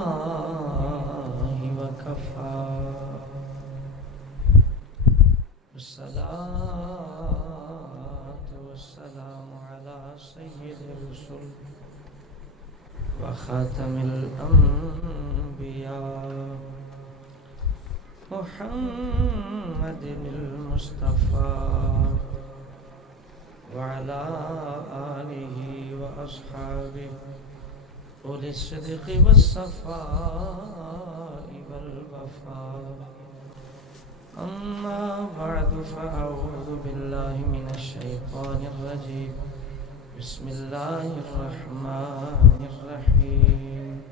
بالله وكفى والصلاة والسلام على سيد الرسل وخاتم الأنبياء محمد المصطفى وعلى آله وأصحابه أولي الصدق والصفاء والوفاء أما بعد فأعوذ بالله من الشيطان الرجيم بسم الله الرحمن الرحيم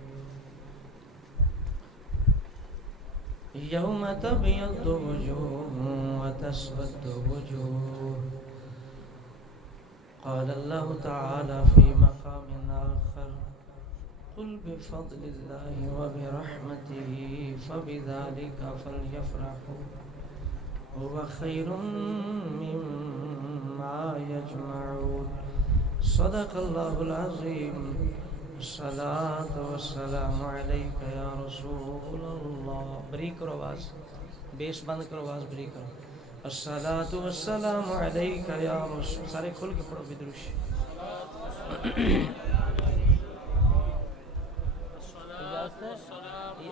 يوم تبيض وجوه وتسود وجوه قال الله تعالى في مقام آخر قل بفضل الله وبرحمته فبذلك فليفرحوا هو خير مما يجمعون صدق الله العظيم الصلاة والسلام عليك يا رسول الله بریک کرو آواز بیس بند کرو آواز بریک کرو الصلاة والسلام عليك يا رسول سارے کھل کے پڑھو بدروش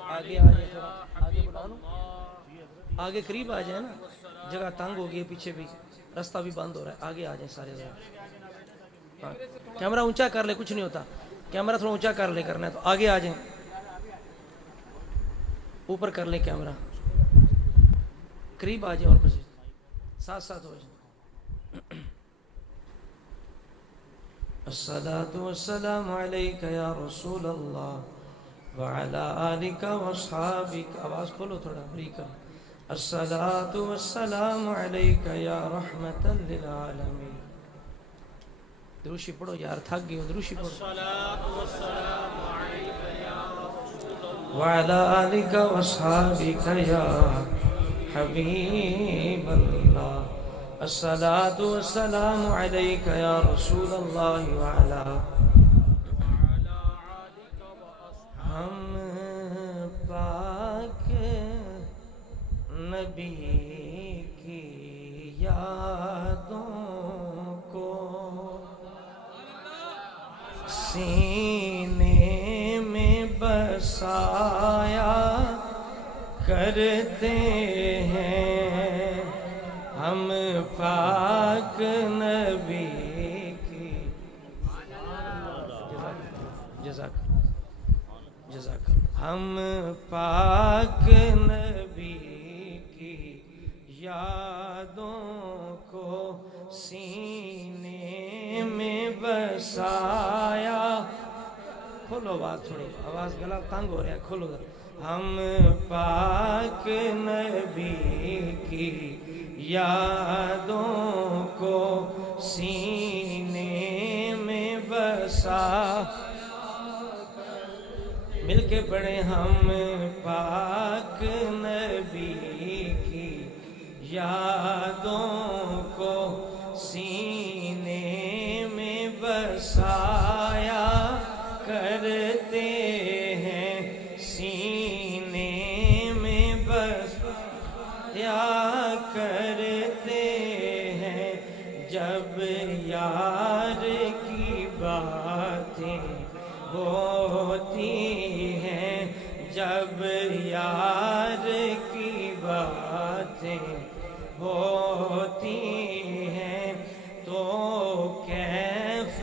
آگے آجائے تھوڑا آگے بڑھا لو آگے قریب آ جائیں نا جگہ تنگ ہو گئی پیچھے بھی رستہ بھی بند ہو رہا ہے آگے آ جائیں سارے ذرا کیمرہ اونچا کر لے کچھ نہیں ہوتا کیمرہ تھوڑا اونچا کر لے کرنا ہے تو آگے آ جائیں اوپر کر لیں کیمرہ قریب آ جائیں اور کچھ ساتھ ساتھ ہو جائیں الصلاة والسلام عليك يا رسول الله وعلى آلك واصحابك آواز کھولو تھوڑا بریک الصلاة والسلام عليك يا رحمة للعالمين دروشی پڑھو یار تھک گئی ہو دروشی پڑھو الصلاة والسلام عليك يا رسول الله وعلى آلك واصحابك يا حبيب الله الصلاة والسلام عليك يا رسول الله وعلى ہم پاک نبی کی یادوں کو سینے میں بسایا کرتے ہیں ہم پاک نبی کی جزاک ہم پاک نبی کی یادوں کو سینے میں بسایا کھولو بات تھوڑی آواز گلا تنگ ہو رہا ہے کھولو ہم پاک نبی کی یادوں کو سینے میں بسا مل کے پڑھیں ہم پاک نبی کی یادوں کو سینے میں بسایا کرتے ہیں سینے میں بسایا کرتے ہیں جب یار کی باتیں ہوتی ہیں جب یار کی باتیں ہوتی ہیں تو کیف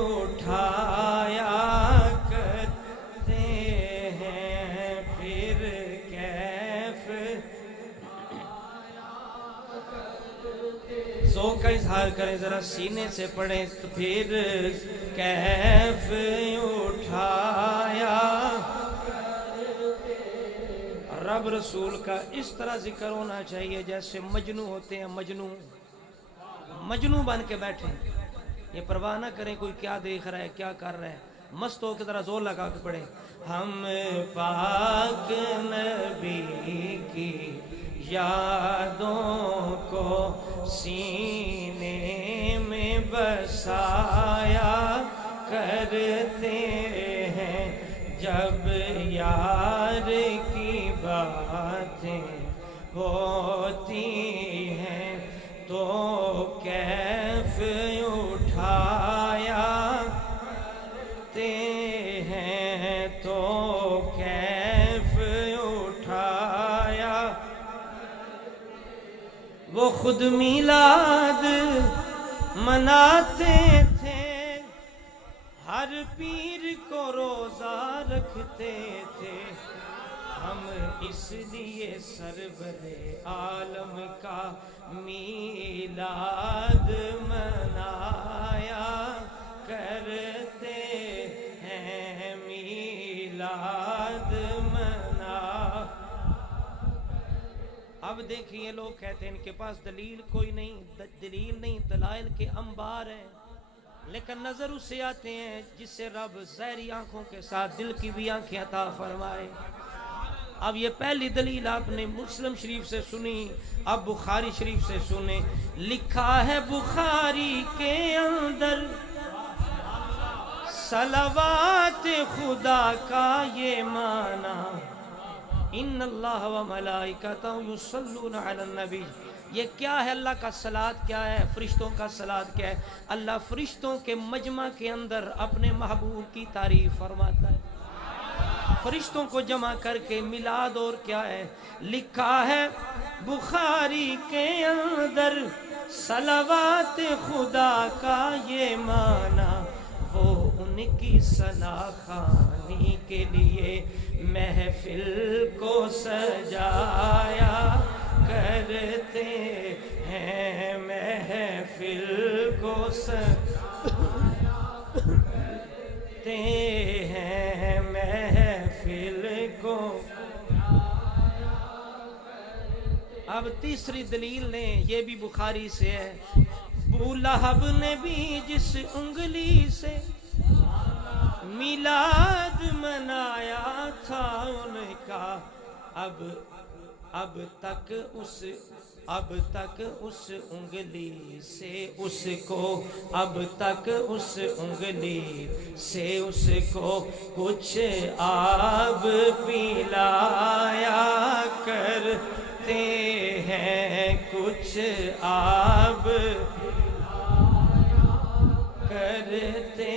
اٹھایا کرتے ہیں پھر کیف ذوق کا اظہار کریں ذرا سینے سے پڑھیں تو پھر کیف اٹھایا رب رسول کا اس طرح ذکر ہونا چاہیے جیسے مجنوں ہوتے ہیں مجنوں بن کے بیٹھے یہ پرواہ نہ کریں کوئی کیا دیکھ رہا ہے کیا کر رہا ہے مست ہو کے ذرا زور لگا کے پڑھیں ہم پاک نبی کی یادوں کو سینے میں بسایا کرتے ہیں جب یا ہوتی ہیں تو کیف اٹھایا تے ہیں تو کیف اٹھایا وہ خود میلاد مناتے تھے ہر پیر کو روزہ رکھتے تھے ہم اس لیے سرور عالم کا میلاد منایا کرتے ہیں میلاد منا اب دیکھیے لوگ کہتے ہیں ان کے پاس دلیل کوئی نہیں دلیل نہیں دلائل کے انبار ہیں لیکن نظر اسے آتے ہیں جس سے رب ظاہری آنکھوں کے ساتھ دل کی بھی آنکھیں عطا فرمائے اب یہ پہلی دلیل آپ نے مسلم شریف سے سنی اب بخاری شریف سے سنیں لکھا ہے بخاری کے اندر صلوات خدا کا یہ معنی ان اللہ و ملائکتہ یصلون علی النبی یہ کیا ہے اللہ کا صلاۃ کیا ہے فرشتوں کا صلاۃ کیا ہے اللہ فرشتوں کے مجمع کے اندر اپنے محبوب کی تعریف فرماتا ہے فرشتوں کو جمع کر کے میلاد اور کیا ہے لکھا ہے بخاری کے اندر صلوات خدا کا یہ معنی وہ ان کی ثنا خوانی کے لیے محفل کو سجایا کرتے ہیں محفل کو سجاتے ہیں محفل کو اب تیسری دلیل نے یہ بھی بخاری سے ہے ابو لہب نے بھی جس انگلی سے میلاد منایا تھا ان کا اب تک اس انگلی سے اس کو اب تک اس انگلی سے اس کو کچھ آب پلایا کرتے ہیں کچھ آب کرتے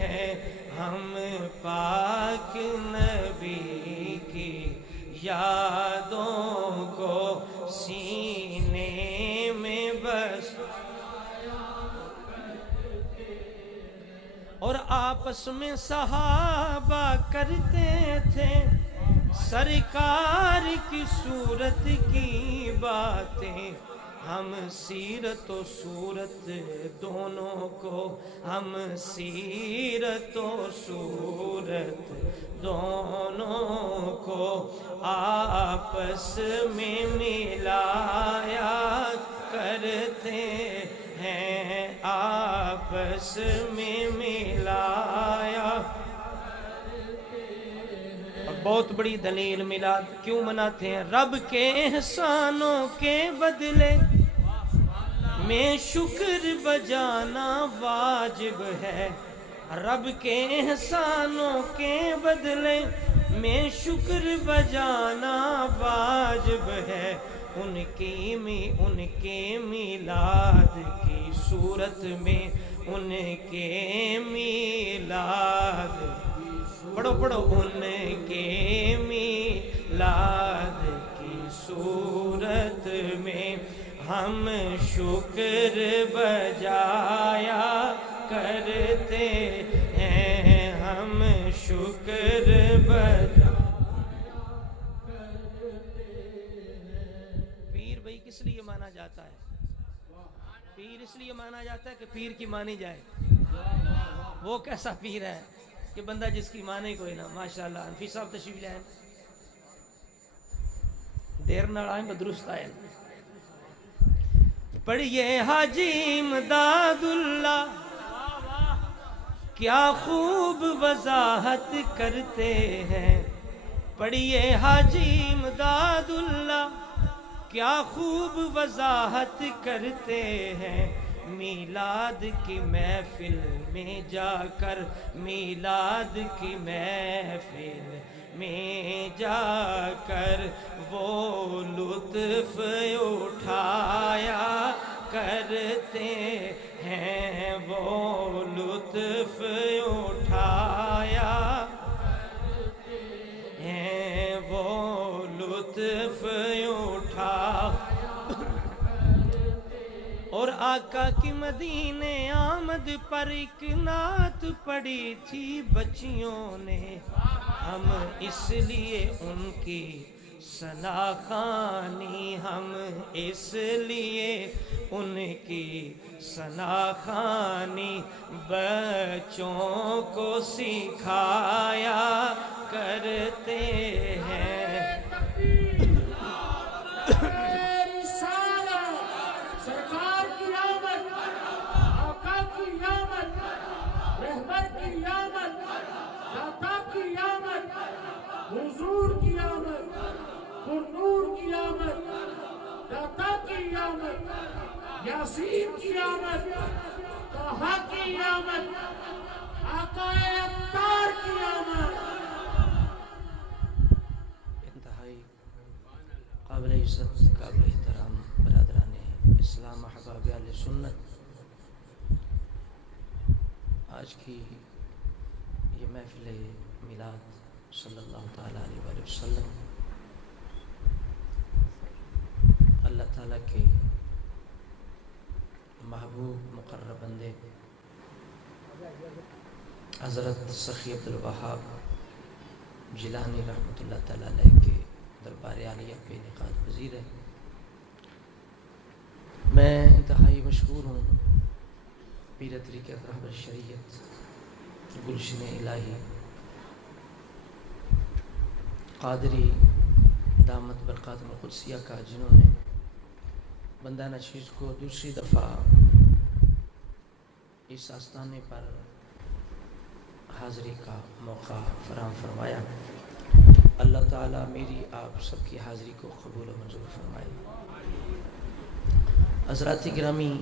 ہیں ہم پاک نبی کی یادوں کو سینے میں بس اور آپس میں صحابہ کرتے تھے سرکار کی صورت کی باتیں ہم سیرت و صورت دونوں کو ہم سیرت و صورت دونوں کو آپس میں ملایا کرتے ہیں آپس میں ملایا بہت بڑی دلیل میلاد کیوں مناتے ہیں رب کے احسانوں کے بدلے میں شکر بجانا واجب ہے رب کے احسانوں کے بدلے میں شکر بجانا واجب ہے ان کے میلاد کی صورت میں ان کے میلاد پڑھو ان کے میلاد کی صورت میں ہم شکر بجایا کرتے ہیں ہم شکر بجایا پیر بھائی کس لیے مانا جاتا ہے پیر اس لیے مانا جاتا ہے کہ پیر کی مانی جائے وہ کیسا پیر ہے کہ بندہ جس کی مانے کوئی نہ ماشاءاللہ انفی صاحب تشریف لائیں دیر نہ آئیں بدرست آئیں پڑھیے حاجی امداد اللہ کیا خوب وضاحت کرتے ہیں پڑھیے حاجی امداد اللہ کیا خوب وضاحت کرتے ہیں میلاد کی محفل میں جا کر میلاد کی محفل میں جا کر وہ لطف اٹھایا کرتے ہیں، وہ لطف اٹھایا ہیں، وہ لطف اٹھا۔ اور آقا کی مدینے آمد پر ایک نعت پڑھی تھی بچیوں نے، ہم اس لیے ان کی ثنا خوانی، ہم اس لیے ان کی ثنا خوانی بچوں کو سکھایا کرتے ہیں۔ سرکار کی آمد، آقا کی آمد، رہبر کی آمد، داتا کی آمد، حضور کی آمد، نور کی آمد، داتا کی آمد، یاسین کی آمد، طہ کی آمد، آقا اتار کی آمد۔ انتہائی قابل عزت، قابل احترام برادران اسلام، احباب اہل سنت، آج کی یہ محفل میلاد صلی اللہ تعالیٰ علیہ وآلہ وسلم اللہ تعالیٰ کے محبوب مقرب بندے حضرت سخی عبدالوہاب جیلانی رحمۃ اللہ تعالیٰ علیہ کے دربار عالیہ پہ انعقاد پذیر ہے۔ میں انتہائی مشہور ہوں پیر طریقت رہبر شریعت گلشن الہی قادری دامت برکاتہ القدسیہ کا، جنہوں نے بندہ نشیز کو دوسری دفعہ اس آستانے پر حاضری کا موقع فراہم فرمایا۔ اللہ تعالیٰ میری آپ سب کی حاضری کو قبول و منظور فرمائے۔ حضرات گرامی،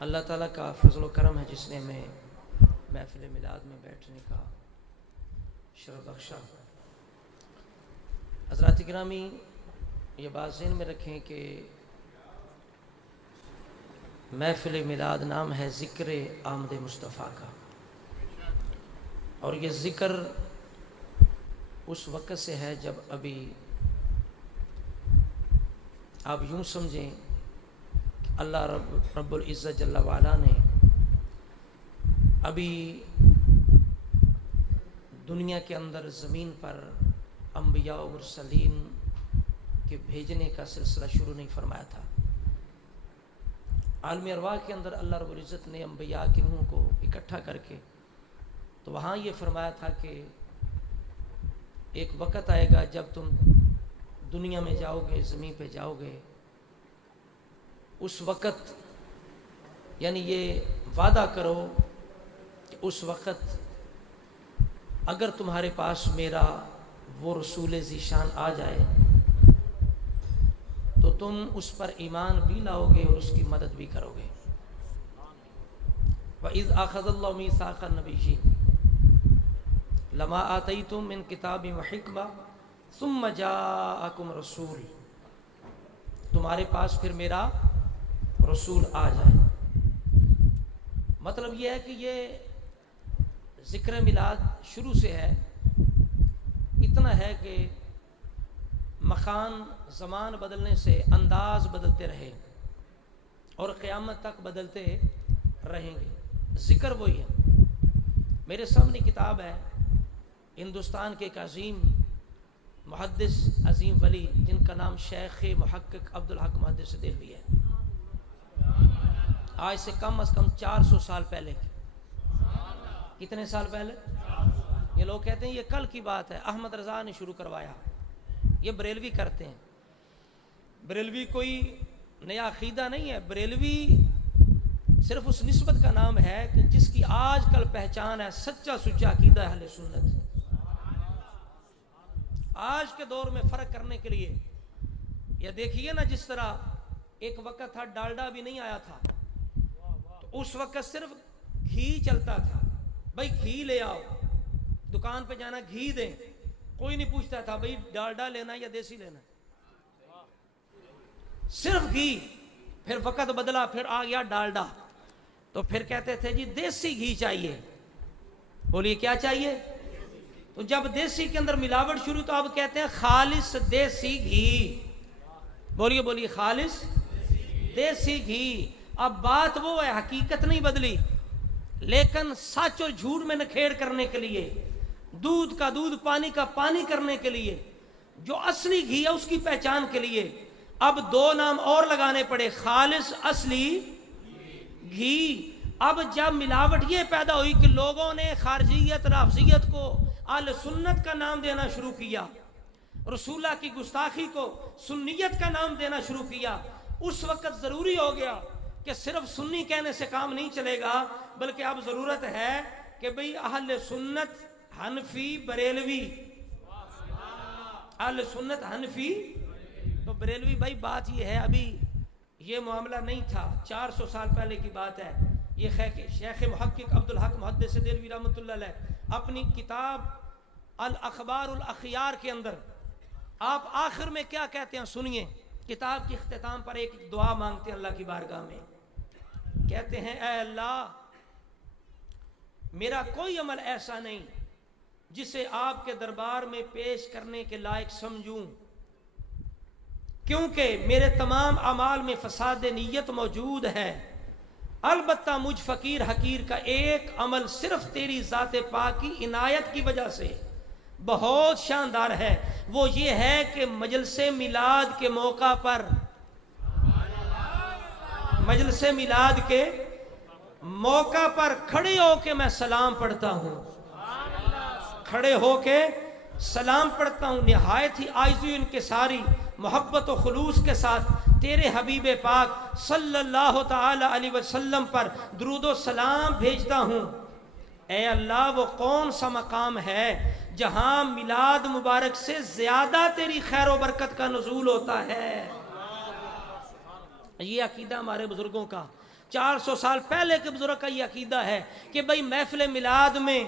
اللہ تعالیٰ کا فضل و کرم ہے جس نے ہمیں محفل میلاد میں بیٹھنے کا شرف بخشا۔ حضرات گرامی، یہ بات ذہن میں رکھیں کہ محفل میلاد نام ہے ذکر آمد مصطفیٰ کا، اور یہ ذکر اس وقت سے ہے جب ابھی آپ یوں سمجھیں کہ اللہ رب العزت جل وعلا نے ابھی دنیا کے اندر زمین پر انبیاء و مرسلین کے بھیجنے کا سلسلہ شروع نہیں فرمایا تھا۔ عالم ارواح کے اندر اللہ رب العزت نے انبیاء کی روحوں کو اکٹھا کر کے تو وہاں یہ فرمایا تھا کہ ایک وقت آئے گا جب تم دنیا میں جاؤ گے، زمین پہ جاؤ گے، اس وقت یعنی یہ وعدہ کرو کہ اس وقت اگر تمہارے پاس میرا وہ رسول ذیشان آ جائے تو تم اس پر ایمان بھی لاؤ گے اور اس کی مدد بھی کرو گے۔ وَإِذْ أَخَذَ اللَّهُ مِيثَاقَ النَّبِيِّينَ لَمَا آتَيْتُم مِّن كِتَابٍ وَحِكْمَةٍ ثُمَّ جَاءَكُمْ رَسُولٌ، تمہارے پاس پھر میرا رسول آ جائے۔ مطلب یہ ہے کہ یہ ذکر میلاد شروع سے ہے، اتنا ہے کہ مکان زمان بدلنے سے انداز بدلتے رہے اور قیامت تک بدلتے رہیں گے۔ ذکر وہی ہے۔ میرے سامنے کتاب ہے ہندوستان کے ایک عظیم محدث، عظیم ولی، جن کا نام شیخ محقق عبدالحق محدث دہلوی ہے۔ آج سے کم از کم 400 سال پہلے، کتنے سال پہلے؟ یہ لوگ کہتے ہیں یہ کل کی بات ہے، احمد رضا نے شروع کروایا، یہ بریلوی کرتے ہیں۔ بریلوی کوئی نیا عقیدہ نہیں ہے، بریلوی صرف اس نسبت کا نام ہے کہ جس کی آج کل پہچان ہے سچا سچا عقیدہ اہل سنت۔ آج کے دور میں فرق کرنے کے لیے یہ دیکھیے نا، جس طرح ایک وقت تھا ڈالڈا بھی نہیں آیا تھا، تو اس وقت صرف گھی چلتا تھا، بھائی گھی لے آؤ، دکان پہ جانا گھی دیں، کوئی نہیں پوچھتا تھا بھائی ڈالڈا لینا یا دیسی لینا، صرف گھی۔ پھر وقت بدلا، پھر آ گیا ڈالڈا، تو پھر کہتے تھے جی دیسی گھی چاہیے، بولیے کیا چاہیے؟ تو جب دیسی کے اندر ملاوٹ شروع تو اب کہتے ہیں خالص دیسی گھی، بولیے بولیے خالص دیسی گھی۔ اب بات وہ ہے، حقیقت نہیں بدلی، لیکن سچ اور جھوٹ میں نکھیڑ کرنے کے لیے، دودھ کا دودھ پانی کا پانی کرنے کے لیے، جو اصلی گھی ہے اس کی پہچان کے لیے اب دو نام اور لگانے پڑے، خالص اصلی گھی۔ اب جب ملاوٹ یہ پیدا ہوئی کہ لوگوں نے خارجیت رافضیت کو اہل سنت کا نام دینا شروع کیا، رسول اللہ کی گستاخی کو سنیت کا نام دینا شروع کیا، اس وقت ضروری ہو گیا کہ صرف سنی کہنے سے کام نہیں چلے گا، بلکہ اب ضرورت ہے کہ بھئی اہل سنت حنفی بریلوی، اہل سنت حنفی تو بریلوی۔ بھائی بات یہ ہے، ابھی یہ معاملہ نہیں تھا، 400 سال پہلے کی بات ہے۔ یہ شیخ محقق عبدالحق محدث دہلوی رحمۃ اللہ علیہ اپنی کتاب الاخبار الاخیار کے اندر آپ آخر میں کیا کہتے ہیں سنیے۔ کتاب کے اختتام پر ایک دعا مانگتے ہیں اللہ کی بارگاہ میں، کہتے ہیں اے اللہ میرا کوئی عمل ایسا نہیں جسے آپ کے دربار میں پیش کرنے کے لائق سمجھوں، کیونکہ میرے تمام اعمال میں فساد نیت موجود ہے، البتہ مجھ فقیر حقیر کا ایک عمل صرف تیری ذات پاک کی عنایت کی وجہ سے بہت شاندار ہے، وہ یہ ہے کہ مجلس میلاد کے موقع پر، مجلس میلاد کے موقع پر کھڑے ہو کے میں سلام پڑھتا ہوں، کھڑے ہو کے سلام پڑھتا ہوں، نہایت ہی عاجزی انکساری محبت و خلوص کے ساتھ تیرے حبیب پاک صلی اللہ تعالی علیہ وسلم پر درود و سلام بھیجتا ہوں۔ اے اللہ وہ کون سا مقام ہے جہاں میلاد مبارک سے زیادہ تیری خیر و برکت کا نزول ہوتا ہے۔ یہ عقیدہ ہمارے بزرگوں کا، 400 سال پہلے کے بزرگ کا یہ عقیدہ ہے کہ بھئی محفل میلاد میں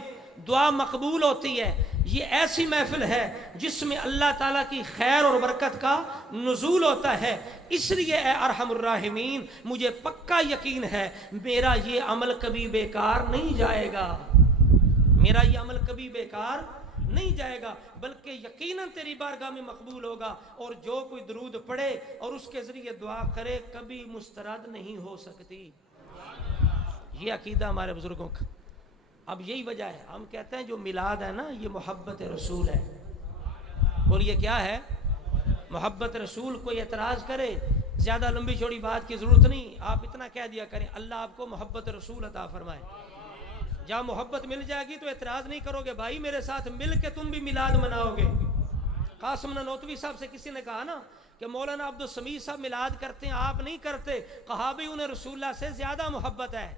دعا مقبول ہوتی ہے، یہ ایسی محفل ہے جس میں اللہ تعالیٰ کی خیر اور برکت کا نزول ہوتا ہے۔ اس لیے اے ارحم الراحمین مجھے پکا یقین ہے میرا یہ عمل کبھی بیکار نہیں جائے گا، میرا یہ عمل کبھی بیکار نہیں جائے گا، بلکہ یقیناً تیری بارگاہ میں مقبول ہوگا، اور جو کوئی درود پڑھے اور اس کے ذریعے دعا کرے کبھی مسترد نہیں ہو سکتی۔ یہ عقیدہ ہمارے بزرگوں کا۔ اب یہی وجہ ہے ہم کہتے ہیں جو میلاد ہے نا یہ محبت رسول ہے، بولیے کیا ہے؟ محبت رسول۔ کوئی اعتراض کرے، زیادہ لمبی چوڑی بات کی ضرورت نہیں، آپ اتنا کہہ دیا کریں اللہ آپ کو محبت رسول عطا فرمائے، جہاں محبت مل جائے گی تو اعتراض نہیں کرو گے، بھائی میرے ساتھ مل کے تم بھی میلاد مناؤ گے۔ قاسم نانوتوی صاحب سے کسی نے کہا نا کہ مولانا عبدالسمیع صاحب میلاد کرتے ہیں آپ نہیں کرتے، کہا بھی انہیں رسول اللہ سے زیادہ محبت ہے،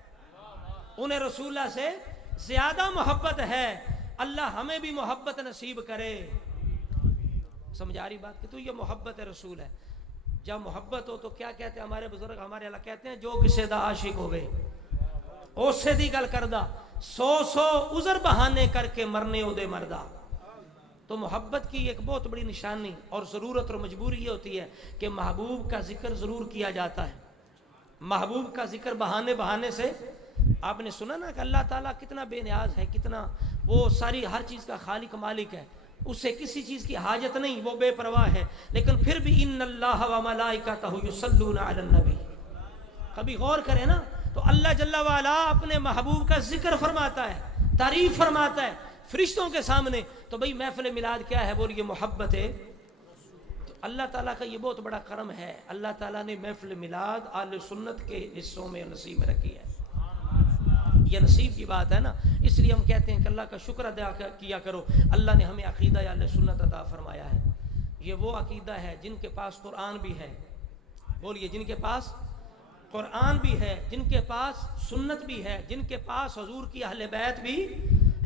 انہیں رسول اللہ سے زیادہ محبت ہے، اللہ ہمیں بھی محبت نصیب کرے۔ سمجھا رہی بات کہ تو یہ محبت رسول ہے۔ جب محبت ہو تو کیا کہتے ہیں ہمارے بزرگ، ہمارے اللہ کہتے ہیں جو کسے دا عاشق ہوئے اسے دی گل کردہ، 100 عذر بہانے کر کے مرنے او دے مردہ۔ تو محبت کی ایک بہت بڑی نشانی اور ضرورت اور مجبوری یہ ہوتی ہے کہ محبوب کا ذکر ضرور کیا جاتا ہے، محبوب کا ذکر بہانے سے۔ آپ نے سنا نا کہ اللہ تعالیٰ کتنا بے نیاز ہے، کتنا وہ ساری ہر چیز کا خالق مالک ہے، اسے کسی چیز کی حاجت نہیں، وہ بے پرواہ ہے، لیکن پھر بھی ان اللہ و ملائکتہ یصلون علی النبی۔ کبھی غور کریں نا تو اللہ جل وعلا اپنے محبوب کا ذکر فرماتا ہے، تعریف فرماتا ہے فرشتوں کے سامنے۔ تو بھئی محفل میلاد کیا ہے؟ بولیے محبت ہے۔ تو اللہ تعالیٰ کا یہ بہت بڑا کرم ہے، اللہ تعالیٰ نے محفل میلاد اہل سنت کے حصوں میں نصیب میں رکھی ہے، یہ نصیب کی بات ہے نا۔ اس لیے ہم کہتے ہیں کہ اللہ کا شکر ادا کیا کرو، اللہ نے ہمیں عقیدہ اہل سنت عطا فرمایا ہے۔ یہ وہ عقیدہ ہے جن کے پاس قرآن بھی ہے، بولیے جن کے پاس قرآن بھی ہے، جن کے پاس سنت بھی ہے، جن کے پاس حضور کی اہل بیت بھی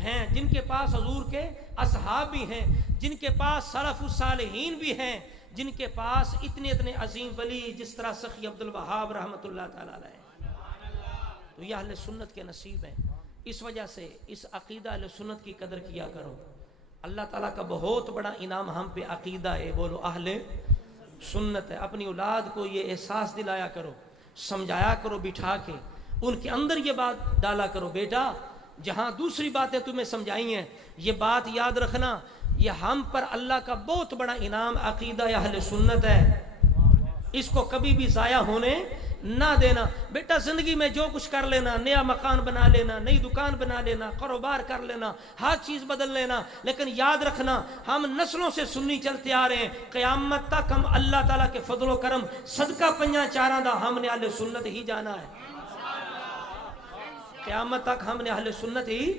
ہیں، جن کے پاس حضور کے اصحاب بھی ہیں، جن کے پاس سلف الصالحین بھی ہیں، جن کے پاس اتنے عظیم ولی جس طرح سخی عبد الوہاب رحمۃ اللہ تعالی علیہ، تو یہ اہل سنت کے نصیب ہیں۔ اس وجہ سے اس عقیدہ اہل سنت کی قدر کیا کرو۔ اللہ تعالیٰ کا بہت بڑا انعام ہم پہ عقیدہ ہے، بولو اہل سنت ہے۔ اپنی اولاد کو یہ احساس دلایا کرو، سمجھایا کرو بٹھا کے، ان کے اندر یہ بات ڈالا کرو، بیٹا جہاں دوسری باتیں تمہیں سمجھائی ہیں یہ بات یاد رکھنا، یہ ہم پر اللہ کا بہت بڑا انعام عقیدہ اہل سنت ہے، اس کو کبھی بھی ضائع ہونے نہ دینا۔ بیٹا زندگی میں جو کچھ کر لینا، نیا مکان بنا لینا، نئی دکان بنا لینا، کاروبار کر لینا، ہر چیز بدل لینا، لیکن یاد رکھنا ہم نسلوں سے سنی چلتے آ رہے ہیں، قیامت تک ہم اللہ تعالیٰ کے فضل و کرم صدقہ پنجا چاراں دا ہم نے اہل سنت ہی جانا ہے، قیامت تک ہم نے اہل سنت ہی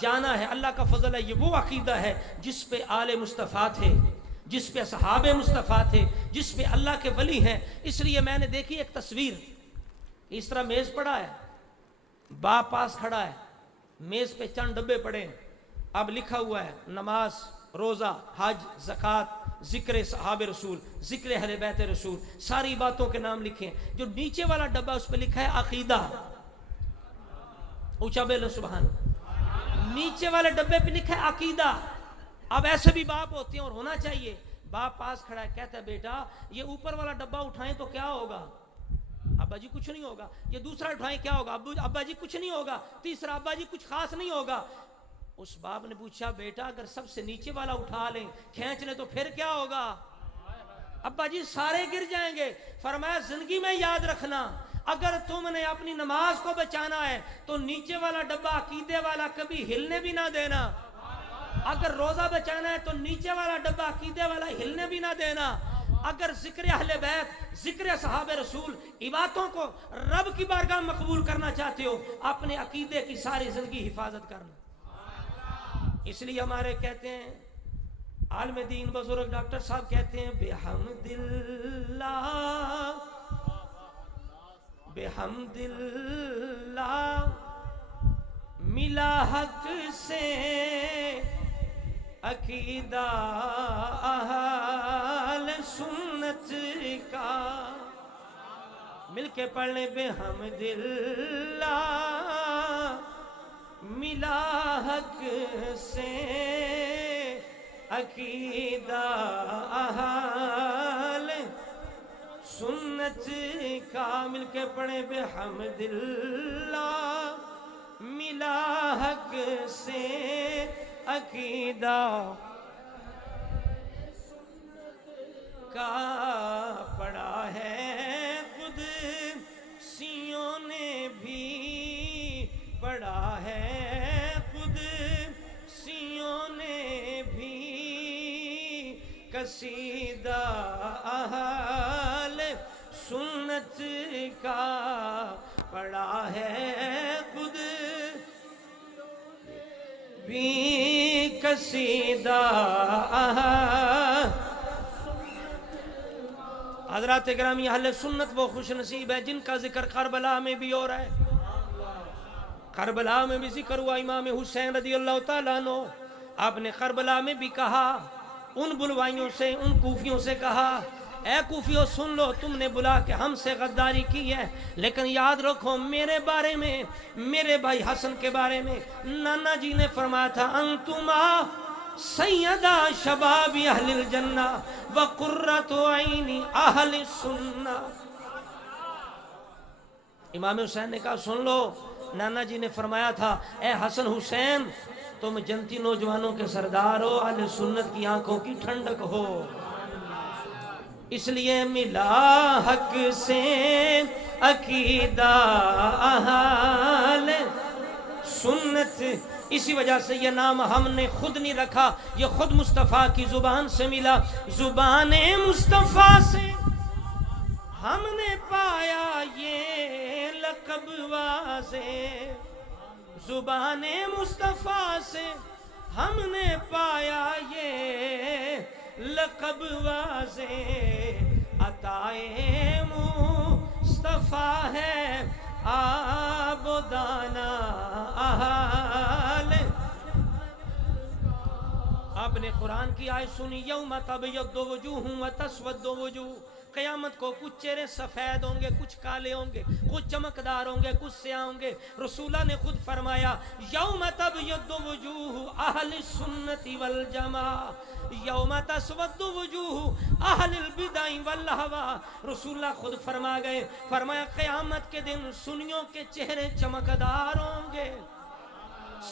جانا ہے۔ اللہ کا فضل ہے، یہ وہ عقیدہ ہے جس پہ آل مصطفیٰ تھے، جس پہ صحاب مصطفیٰ تھے، جس پہ اللہ کے ولی ہیں۔ اس لیے میں نے دیکھی ایک تصویر، اس طرح میز پڑا ہے، باپ پاس کھڑا ہے، میز پہ چند ڈبے پڑے ہیں، اب لکھا ہوا ہے نماز، روزہ، حج، زکوٰۃ، ذکر صحاب رسول، ذکر اہل بیت رسول، ساری باتوں کے نام لکھے ہیں۔ جو نیچے والا ڈبہ اس پہ لکھا ہے عقیدہ، اونچا بولو سبحان۔ نیچے والے ڈبے پہ لکھا ہے عقیدہ۔ اب ایسے بھی باپ ہوتے ہیں اور ہونا چاہیے، باپ پاس کھڑا ہے، کہتا ہے بیٹا یہ اوپر والا ڈبہ اٹھائیں تو کیا ہوگا؟ ابا جی کچھ نہیں ہوگا۔ یہ دوسرا اٹھائیں کیا ہوگا؟ ابا جی کچھ نہیں ہوگا۔ تیسرا ابا جی کچھ خاص نہیں ہوگا۔ اس باپ نے پوچھا بیٹا اگر سب سے نیچے والا اٹھا لیں، کھینچ لیں تو پھر کیا ہوگا؟ ابا جی سارے گر جائیں گے۔ فرمایا زندگی میں یاد رکھنا اگر تم نے اپنی نماز کو بچانا ہے تو نیچے والا ڈبہ عقیدے والا کبھی ہلنے بھی نہ دینا، اگر روزہ بچانا ہے تو نیچے والا ڈبہ عقیدے والا ہلنے بھی نہ دینا، اگر ذکر اہل بیت، ذکر صحاب رسول، عبادتوں کو رب کی بارگاہ مقبول کرنا چاہتے ہو اپنے عقیدے کی ساری زندگی حفاظت کرنا۔ اس لیے ہمارے کہتے ہیں عالم دین بزرگ ڈاکٹر صاحب کہتے ہیں بحمد اللہ بحمد اللہ ملا حق سے عقیدہ اہل سنت کا، مل کے پڑھ لیں بحمد اللہ ملا حق سے عقیدہ اہل سنت کا، مل کے پڑھیں بحمد اللہ ملا حق سے عقیدہ کا، پڑھا ہے خود سیوں نے بھی، پڑھا ہے خود سیوں نے بھی، قصیدہ اہل سنت کا، پڑھا ہے خود بھی قصیدہ حضرات گرامی اہل سنت وہ خوش نصیب ہے جن کا ذکر کربلا میں بھی ہو رہا ہے۔ کربلا میں بھی ذکر ہوا امام حسین رضی اللہ تعالیٰ عنہ، آپ نے کربلا میں بھی کہا، ان بلوائیوں سے، ان کوفیوں سے کہا اے کوفیوں سن لو، تم نے بلا کے ہم سے غداری کی ہے، لیکن یاد رکھو میرے بارے میں، میرے بھائی حسن کے بارے میں نانا جی نے فرمایا تھا انتما سیدہ شباب اہل الجنہ وقرۃ عین اہل السنہ۔ امام حسین نے کہا سن لو، نانا جی نے فرمایا تھا اے حسن حسین تم جنتی نوجوانوں کے سردار ہو، اہل سنت کی آنکھوں کی ٹھنڈک ہو، اس لیے ملا حق سے عقیدہ اہل سنت۔ اسی وجہ سے یہ نام ہم نے خود نہیں رکھا، یہ خود مصطفیٰ کی زبان سے ملا، زبان مصطفیٰ سے ہم نے پایا یہ لقب واضح، زبان مصطفیٰ سے ہم نے پایا یہ لقب واضح، عطائے مصطفیٰ ہے آب و دانا اہل. آپ نے قرآن کی آیت سنی یوم تبیض وجوہ وتسود وجوہ. قیامت کو کچھ چہرے سفید ہوں گے، کچھ کالے ہوں گے، کچھ چمکدار ہوں گے، کچھ سیاہ ہوں گے. رسول اللہ نے خود فرمایا یوم تبیض وجوہ اہل السنت والجماعہ یوم تسود وجوہ اہل البدع والہوا. رسول اللہ خود فرما گئے، فرمایا قیامت کے دن سنیوں کے چہرے چمکدار ہوں گے،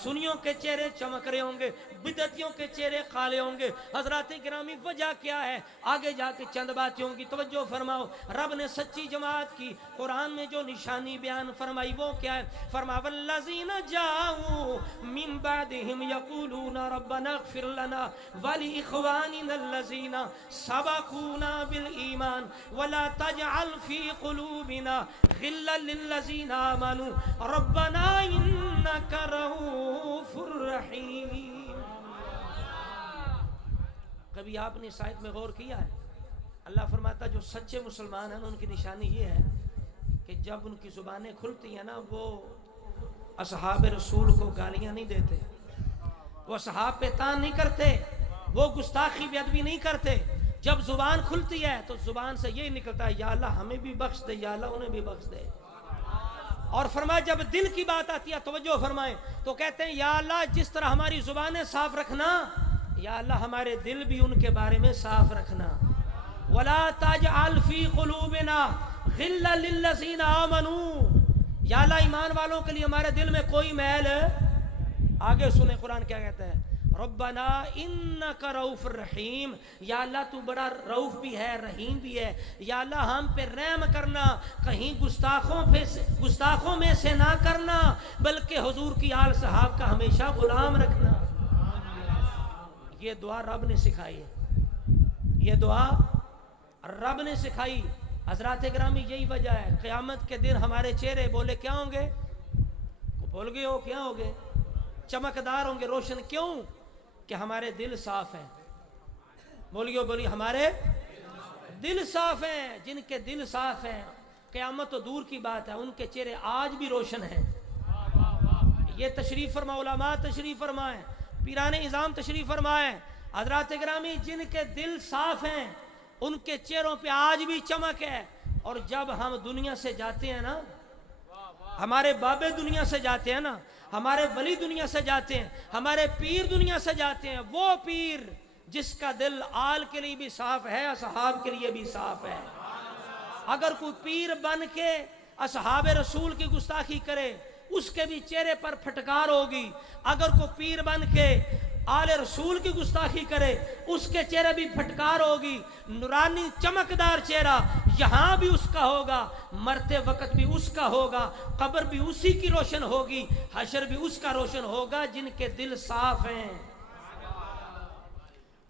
سنیوں کے چہرے چمک رہے ہوں گے، بدعتیوں کے چہرے کالے ہوں گے. حضرات گرامی وجہ کیا ہے؟ آگے جا کے چند باتیں ہوں گی، توجہ فرماؤ. رب نے سچی جماعت کی قرآن میں جو نشانی بیان فرمائی وہ کیا ہے؟ فرما والذین جاؤوا من بعدہم یقولون ربنا اغفر لنا ولاخواننا الذین سبقونا بالایمان ولا تجعل فی قلوبنا غلا للذین آمنوا ربنا انک رؤوف رحیم. کبھی آپ نے اس آیت میں غور کیا ہے؟ اللہ فرماتا جو سچے مسلمان ہیں ان کی نشانی یہ ہے کہ جب ان کی زبانیں کھلتی ہیں نا وہ اصحاب رسول کو گالیاں نہیں دیتے، وہ اصحاب پہ تان نہیں کرتے، وہ گستاخی بے ادبی نہیں کرتے. جب زبان کھلتی ہے تو زبان سے یہی نکلتا ہے یا اللہ ہمیں بھی بخش دے، یا اللہ انہیں بھی بخش دے. اور فرمایا جب دل کی بات آتی ہے توجہ فرمائیں تو کہتے ہیں یا اللہ جس طرح ہماری زبانیں صاف رکھنا، یا اللہ ہمارے دل بھی ان کے بارے میں صاف رکھنا. ولا تجعل فی قلوبنا غلا للذین آمنوا. یا اللہ ایمان والوں کے لیے ہمارے دل میں کوئی میل. آگے سنیں قرآن کیا کہتا ہے، ربنا انک رؤوف رحیم. یا اللہ تو بڑا رؤوف بھی ہے، رحیم بھی ہے. یا اللہ ہم پہ رحم کرنا، کہیں گستاخوں میں سے نہ کرنا، بلکہ حضور کی آل صحاب کا ہمیشہ غلام رکھنا. یہ دعا رب نے سکھائی ہے، یہ دعا رب نے سکھائی. حضرات گرامی یہی وجہ ہے قیامت کے دن ہمارے چہرے بولے کیا ہوں گے؟ بول گئے ہو کیا ہوں گے؟ چمکدار ہوں گے، روشن. کیوں؟ کہ ہمارے دل صاف ہیں. بولیو بولی ہمارے دل صاف ہیں. جن کے دل صاف ہیں قیامت تو دور کی بات ہے ان کے چہرے آج بھی روشن ہیں. یہ تشریف فرما، علماء تشریف فرمائیں، پیران نظام تشریف فرمائیں. حضرات گرامی جن کے دل صاف ہیں ان کے چہروں پہ آج بھی چمک ہے. اور جب ہم دنیا سے جاتے ہیں نا، ہمارے بابے دنیا سے جاتے ہیں نا، ہمارے ولی دنیا سے جاتے ہیں، ہمارے پیر دنیا سے جاتے ہیں، وہ پیر جس کا دل آل کے لیے بھی صاف ہے، اصحاب کے لیے بھی صاف ہے. اگر کوئی پیر بن کے اصحاب رسول کی گستاخی کرے اس کے بھی چہرے پر پھٹکار ہوگی. اگر کوئی پیر بن کے آل رسول کی گستاخی کرے اس کے چہرے بھی پھٹکار ہوگی. نورانی چمکدار چہرہ یہاں بھی اس کا ہوگا، مرتے وقت بھی اس کا ہوگا، قبر بھی اسی کی روشن ہوگی، حشر بھی اس کا روشن ہوگا جن کے دل صاف ہیں.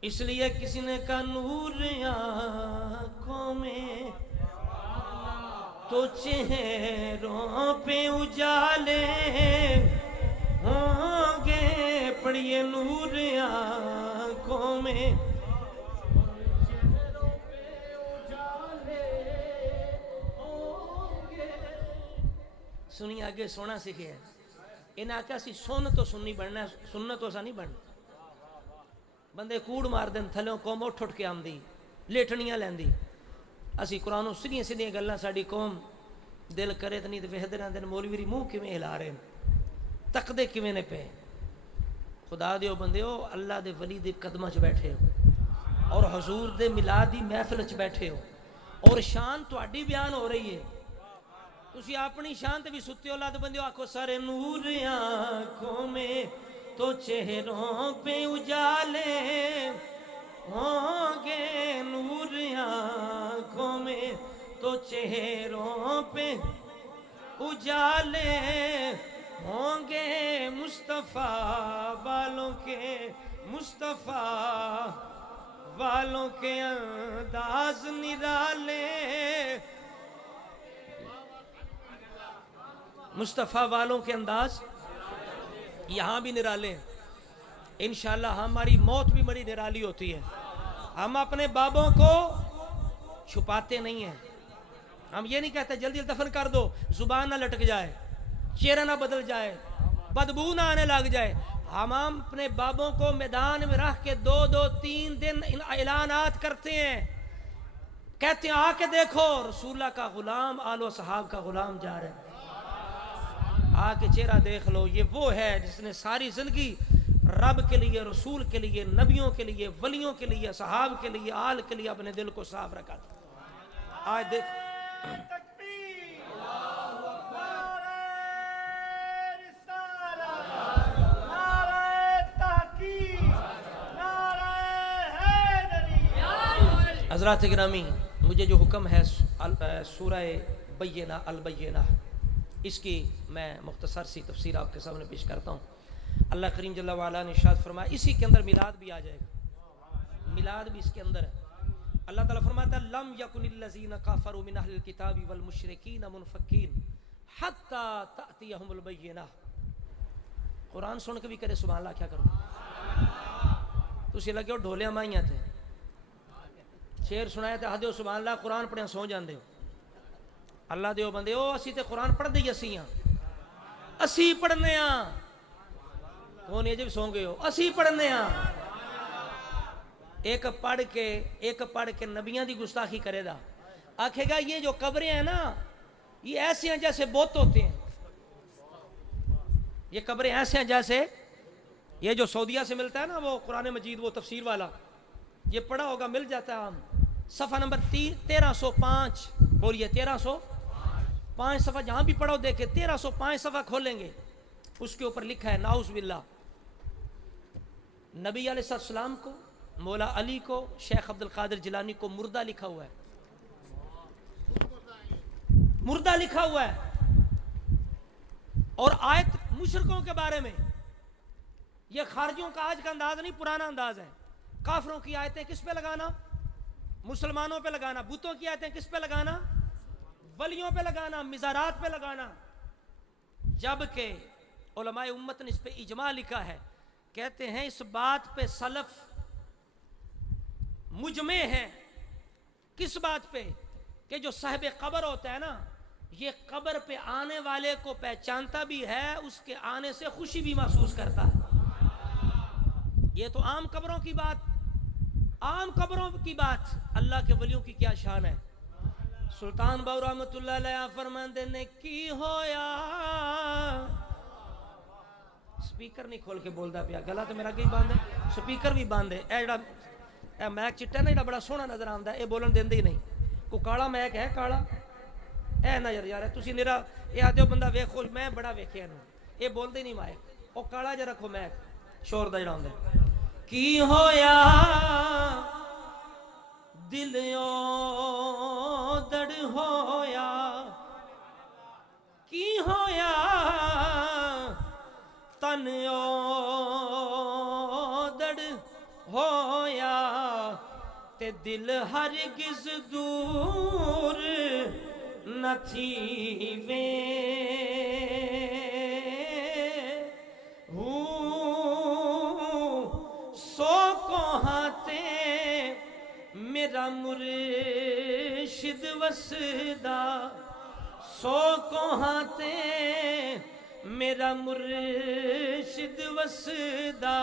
اس لیے کسی نے کہا نور آنکھوں میں تو چہروں پہ اجالے ہوں گے، پڑھیے نور آنکھوں میں. سنی آگے سونا سیکھے انہیں آکھا سی سن تو سننی بننا، سننا تو ایسا نہیں بننا. بندے کوڑ مار دیں تھلوں قوم اٹھ اٹھ کے آمدی لیٹنیاں لیندی. اسی قرآن و سیدھیاں سیدھیاں گلاں ساڈی قوم دل کرے تو نہیں تو ویکھدے رہندے مولوی منہ کیویں ہلا رہے تکدے کیویں نے پے. خدا دیو بندیو اللہ دے ولی دے قدماں چ بیٹھے ہو اور حضور دے میلاد دی محفل چ بیٹھے ہو اور شان تہاڈی بیان ہو رہی ہے. تسی اپنی شان تے بھی ستے ہو. لاد بندیو آکھو سارے نور آنکھوں میں تو چہروں پہ اجالے ہوں گے، نور آنکھوں میں تو چہروں پہ اجالے ہوں گے، مصطفیٰ والوں کے، مصطفیٰ والوں کے انداز نرالے، مصطفیٰ والوں کے انداز یہاں بھی نرالے. انشاءاللہ ہماری موت بھی بڑی نرالی ہوتی ہے. ہم اپنے بابوں کو چھپاتے نہیں ہیں. ہم یہ نہیں کہتے جلدی دفن کر دو, زبان نہ لٹک جائے, چہرہ نہ بدل جائے, بدبو نہ آنے لگ جائے. ہم اپنے بابوں کو میدان میں رکھ کے 2-3 دن اعلانات کرتے ہیں, کہتے ہیں آ کے دیکھو رسول اللہ کا غلام, آل و صحاب کا غلام جا رہا ہے, آ کے چہرہ دیکھ لو. یہ وہ ہے جس نے ساری زندگی رب کے لیے, رسول کے لیے, نبیوں کے لیے, ولیوں کے لیے, صحاب کے لیے, آل کے لیے اپنے دل کو صاف رکھا تھا. آج دیکھ حضرات گرامی, مجھے جو حکم ہے سورہ بینہ البینہ, اس کی میں مختصر سی تفسیر آپ کے سامنے پیش کرتا ہوں. اللہ کریم جل وعلا نے ارشاد فرمایا, اسی کے اندر میلاد بھی آ جائے گا, میلاد بھی اس کے اندر ہے. اللہ تعالیٰ فرماتا ہے لم یکن الذین کفروا من اہل الکتاب والمشرکین منفکین حتی تأتیہم البینہ. قرآن سن کے بھی کرے سبحان اللہ, کیا کرو تسی لگے ہو ڈھولیاں مائیاں تھے, شعر سنایا تھا ہدیو سبحان اللہ, قرآن پڑھیا سو جاندے ہو. اللہ دیو بندے ہو, اسی تے قرآن پڑھ دئی, اسی پڑھنے ہاں, کون یہ جب سو گئے ہو, اسی پڑھنے ہاں. ایک پڑھ کے نبیاں دی گستاخی کرے دا, آکھے گا یہ جو قبریں ہیں نا یہ ایسے ہیں جیسے بت ہوتے ہیں, یہ قبریں ایسے ہیں جیسے یہ جو سعودیہ سے ملتا ہے نا وہ قرآن مجید, وہ تفسیر والا, یہ پڑھا ہوگا, مل جاتا ہے. ہم صفحہ نمبر 1305, بولیے 1305 صفحہ, جہاں بھی پڑھو دیکھیں 1305 صفحہ کھولیں گے, اس کے اوپر لکھا ہے نعوذ باللہ نبی علیہ السلام کو, مولا علی کو, شیخ عبد القادر جیلانی کو مردہ لکھا ہوا ہے, مردہ لکھا ہوا ہے. اور آیت مشرکوں کے بارے میں, یہ خارجیوں کا آج کا انداز نہیں, پرانا انداز ہے. کافروں کی آیتیں کس پہ لگانا, مسلمانوں پہ لگانا. بتوں کی آیتیں کس پہ لگانا, ولیوں پہ لگانا, مزارات پہ لگانا. جبکہ علماء امت نے اس پہ اجماع لکھا ہے, کہتے ہیں اس بات پہ سلف مجمع ہیں. کس بات پہ, کہ جو صاحب قبر ہوتا ہے نا, یہ قبر پہ آنے والے کو پہچانتا بھی ہے, اس کے آنے سے خوشی بھی محسوس کرتا ہے. یہ تو عام قبروں کی بات, عام قبروں کی بات, اللہ کے ولیوں کی کیا شان ہے. سلطان باؤ رحمت اللہ علیہ فرماندے نے کی ہویا, سپیکر نہیں کھول کے بولدا پیا, گلا تو میرا کئی باندھ ہے, سپیکر بھی باندھ ہے. اے جڑا میک چٹا نا, جڑا بڑا سوہنا نظر آندا ہے, اے بولن دیندے ہی نہیں. کو کالا میک ہے, کالا اے نظر یار تسی میرا اے آدھو بندہ ویکھو, میں بڑا ویکھیا نو, اے بولدے نہیں مائک, او کالا جا رکھو میک, شور دا جڑا ہوندا ہے. کی ہویا دل دڑ ہویا, کی ہویا تن دڑ ہویا, تے دل ہرگز دور نہ تھی وے, سو کوہاتے میرا مرشد وسدا, سو کوہاتے میرا مرشد وسدا,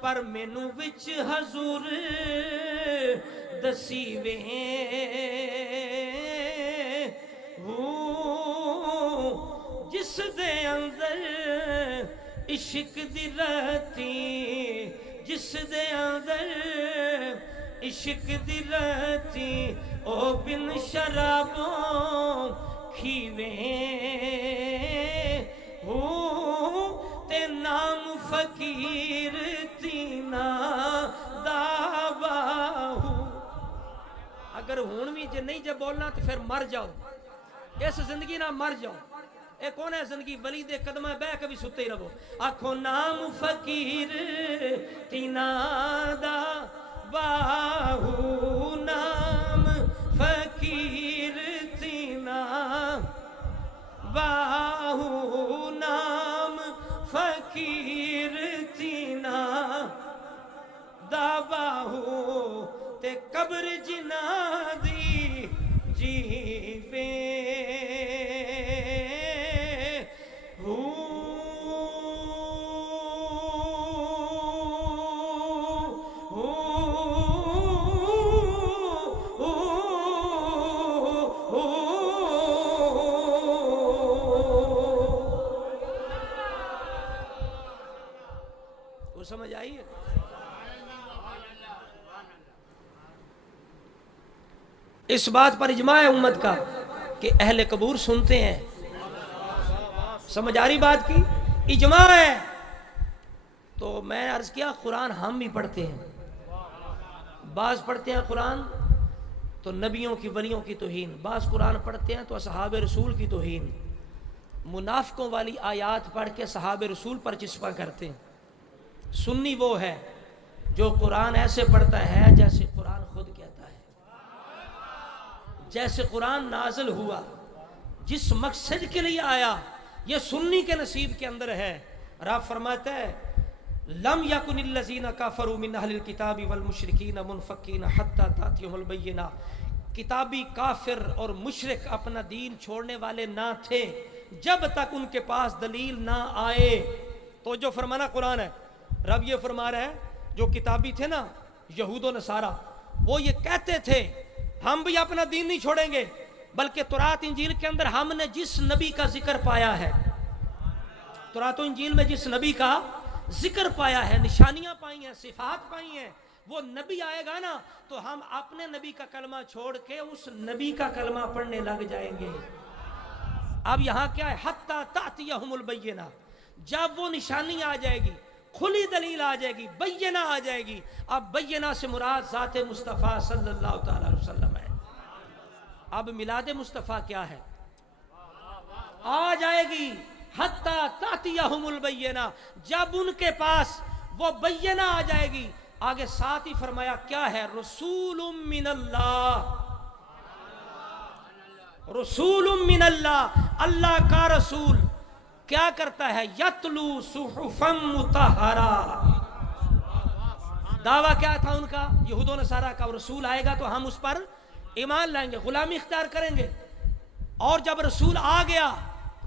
پر مینو وچ حضور دسی وے, جس دے اندر عشق دی راتی, جس دے اندر عشق دی راتی, او بن شرابوں کھیوے, تے نام فقیر تینا داباہو. اگر ہون بھی جے نہیں جے بولنا تو پھر مر جاؤ, اس زندگی نہ مر جاؤ. اے کون ہے زندگی, ولی دے قدمہ بہ کبھی ستے ہی رہو. آکھو نام فقیر تینا دا باہو, نام فقیر تینا باہو, نام فقیر تینا دا باہو, تے قبر جنا دی وہ سمجھ آئی ہے؟ اس بات پر اجماع ہے امت کا کہ اہل قبور سنتے ہیں. سمجھ آ رہی بات کی؟ اجماع ہے. تو میں عرض کیا قرآن ہم بھی پڑھتے ہیں. بعض پڑھتے ہیں قرآن تو نبیوں کی ولیوں کی توہین، بعض قرآن پڑھتے ہیں تو اصحاب رسول کی توہین. منافقوں والی آیات پڑھ کے صحاب رسول پر چسپاں کرتے ہیں. سنی وہ ہے جو قرآن ایسے پڑھتا ہے جیسے قرآن خود کہتا ہے، جیسے قرآن نازل ہوا، جس مقصد کے لیے آیا. یہ سنی کے نصیب کے اندر ہے. رب فرماتا ہے لم یکن الذین کفروا من اہل الکتاب والمشرکین منفکین حتی تأتیہم البینہ. کتابی کافر اور مشرک اپنا دین چھوڑنے والے نہ تھے جب تک ان کے پاس دلیل نہ آئے. تو جو فرمانا قرآن ہے. رب یہ فرما رہا ہے جو کتابی تھے نا یہود و نصارہ، وہ یہ کہتے تھے ہم بھی اپنا دین نہیں چھوڑیں گے، بلکہ تورات انجیل کے اندر ہم نے جس نبی کا ذکر پایا ہے، تورات و انجیل میں جس نبی کا ذکر پایا ہے، نشانیاں پائی ہیں، صفات پائی ہیں، وہ نبی آئے گا نا تو ہم اپنے نبی کا کلمہ چھوڑ کے اس نبی کا کلمہ پڑھنے لگ جائیں گے. اب یہاں کیا ہے؟ حتی تأتیہم البینہ. جب وہ نشانی آ جائے گی، کھلی دلیل آ جائے گی، بینہ آ جائے گی. اب بینہ سے مراد ذات مصطفیٰ صلی اللہ تعالی علیہ وسلم ہے. اب میلاد مصطفیٰ کیا ہے؟ آ جائے گی حتی تأتیہم البینہ. جب ان کے پاس وہ بینہ آ جائے گی، آگے ساتھ ہی فرمایا کیا ہے؟ رسول من اللہ. رسول من اللہ، اللہ کا رسول کیا کرتا ہے؟ یتلو صحفا مطہرہ. دعویٰ کیا تھا ان کا؟ یہود و نصارہ کا رسول آئے گا تو ہم اس پر ایمان لائیں گے، غلامی اختیار کریں گے. اور جب رسول آ گیا،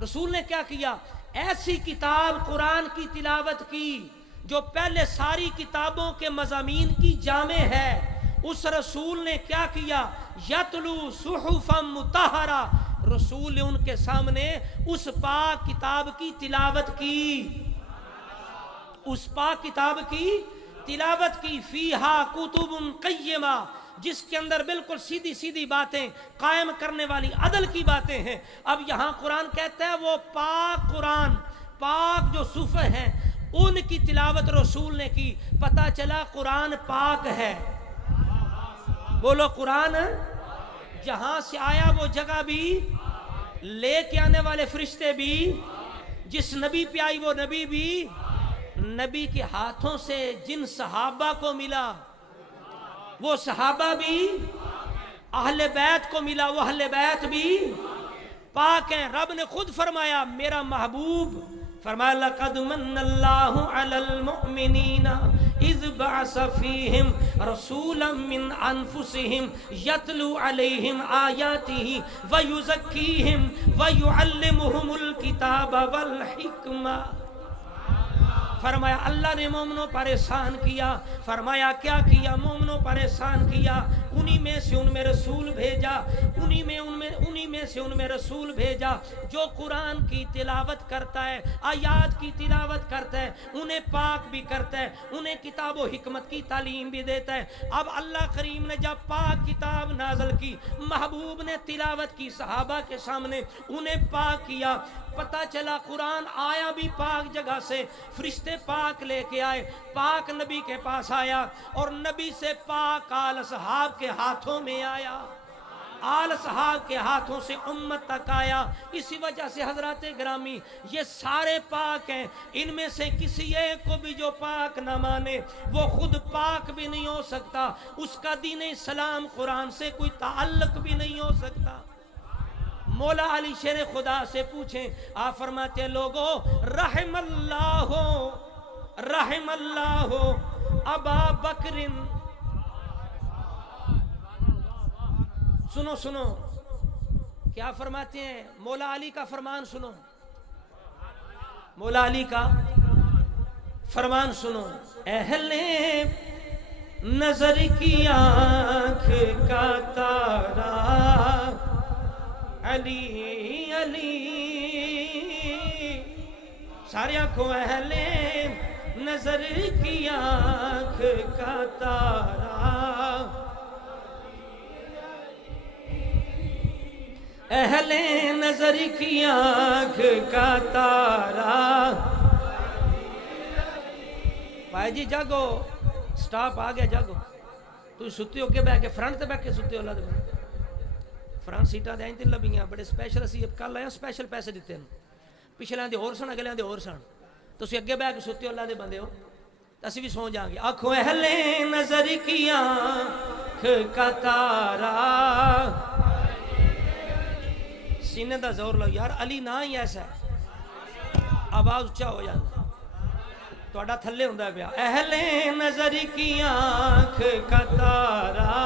رسول نے کیا کیا؟ ایسی کتاب قرآن کی تلاوت کی جو پہلے ساری کتابوں کے مضامین کی جامع ہے. اس رسول نے کیا کیا؟ یتلو صحفا مطہرہ. رسول نے ان کے سامنے اس پاک کتاب کی تلاوت کی، اس پاک کتاب کی تلاوت کی. فیہا کتب قیمہ، جس کے اندر بالکل سیدھی سیدھی باتیں، قائم کرنے والی عدل کی باتیں ہیں. اب یہاں قرآن کہتا ہے وہ پاک قرآن، پاک جو صحف ہیں ان کی تلاوت رسول نے کی. پتہ چلا قرآن پاک ہے. بولو قرآن جہاں سے آیا وہ جگہ بھی، لے کے آنے والے فرشتے بھی، جس نبی پہ آئی وہ نبی بھی، نبی کے ہاتھوں سے جن صحابہ کو ملا وہ صحابہ بھی، اہل بیت کو ملا وہ اہل بیت بھی پاک ہیں. رب نے خود فرمایا میرا محبوب، فرمایا لقد من اللہ علی المؤمنین اذ بعث فیہم رسولا من انفسہم یتلو علیہم آیاتہ ویزکیہم ویعلمہم الکتاب والحکمہ. فرمایا اللہ نے مومنوں پر احسان کیا. فرمایا کیا کیا؟ مومنوں پر احسان کیا. انہی میں سے ان میں رسول بھیجا، انہی میں سے ان میں رسول بھیجا جو قرآن کی تلاوت کرتا ہے، آیات کی تلاوت کرتا ہے، انہیں پاک بھی کرتا ہے، انہیں کتاب و حکمت کی تعلیم بھی دیتا ہے. اب اللہ کریم نے جب پاک کتاب نازل کی، محبوب نے تلاوت کی صحابہ کے سامنے، انہیں پاک کیا. پتہ چلا قرآن آیا بھی پاک جگہ سے، فرشتے پاک لے کے آئے، پاک نبی کے پاس آیا اور نبی سے پاک آل صحاب کے ہاتھوں میں آیا، آل صحاب کے ہاتھوں سے امت تک آیا. اسی وجہ سے حضرات گرامی یہ سارے پاک ہیں. ان میں سے کسی ایک کو بھی جو پاک نہ مانے وہ خود پاک بھی نہیں ہو سکتا، اس کا دین اسلام قرآن سے کوئی تعلق بھی نہیں ہو سکتا. مولا علی شیر خدا سے پوچھیں، آپ فرماتے ہیں لوگوں رحم اللہ ابا بکر. سنو کیا فرماتے ہیں؟ مولا علی کا فرمان سنو، مولا علی کا فرمان سنو. اہل نظر کی آنکھ کا تارا علی علی، سارے آنکھوں اہل نظر نظر کی آنکھ کا تارا، اہل نظر کی آنکھ کا تارا۔ بھائی جی جاگو، سٹاپ آ گیا، جاگو۔ تو ستے ہو کے بہ کے فرنٹ تے بیٹھ کے ستے ہو، اللہ دے فرنٹ سیٹاں دے تے لبیاں بڑے سپیشل، اسی کل آئے سپیشل پیسے دیتے ہیں، پچھلے دے اور سن اگلے دے اور سن، تو اسی اگے بہ کے ستے ہو، اللہ دے بندے ہو، اسی بھی سو جائیں گے۔ آنکھوں اہل نظر کی آنکھ کا تارا، سینے دا زور لو یار، علی نا ہی ایسا ہے، آواز اچھا ہو جاتا توڑا تھلے ہوندہ پیا۔ اہل نظر کی آنکھ کا تارا،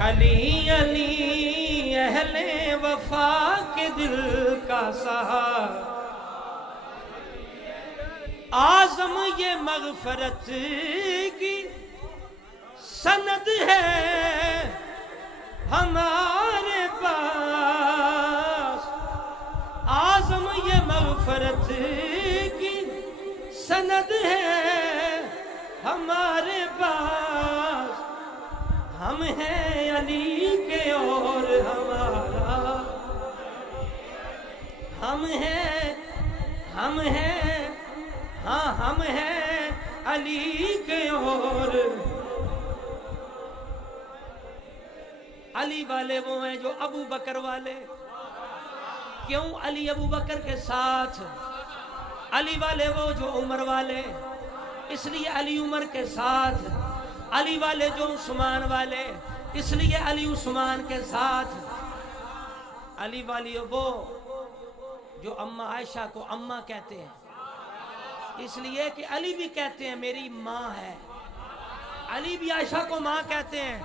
علی علی اہل وفا کے دل کا سہارا، اعظم یہ مغفرت کی سند ہے ہمارے پاس، اعظم یہ مغفرت کی سند ہے ہمارے پاس، ہم ہیں علی کے اور ہمارا، ہم ہیں ہاں ہم ہیں علی کے اور۔ علی والے وہ ہیں جو ابو بکر والے، کیوں علی ابو بکر کے ساتھ، علی والے وہ جو عمر والے، اس لیے علی عمر کے ساتھ، علی والے جو عثمان والے، اس لیے علی عثمان کے ساتھ، علی والی وہ جو اماں عائشہ کو اماں کہتے ہیں، اس لیے کہ علی بھی کہتے ہیں میری ماں ہے، علی بھی عائشہ کو ماں کہتے ہیں،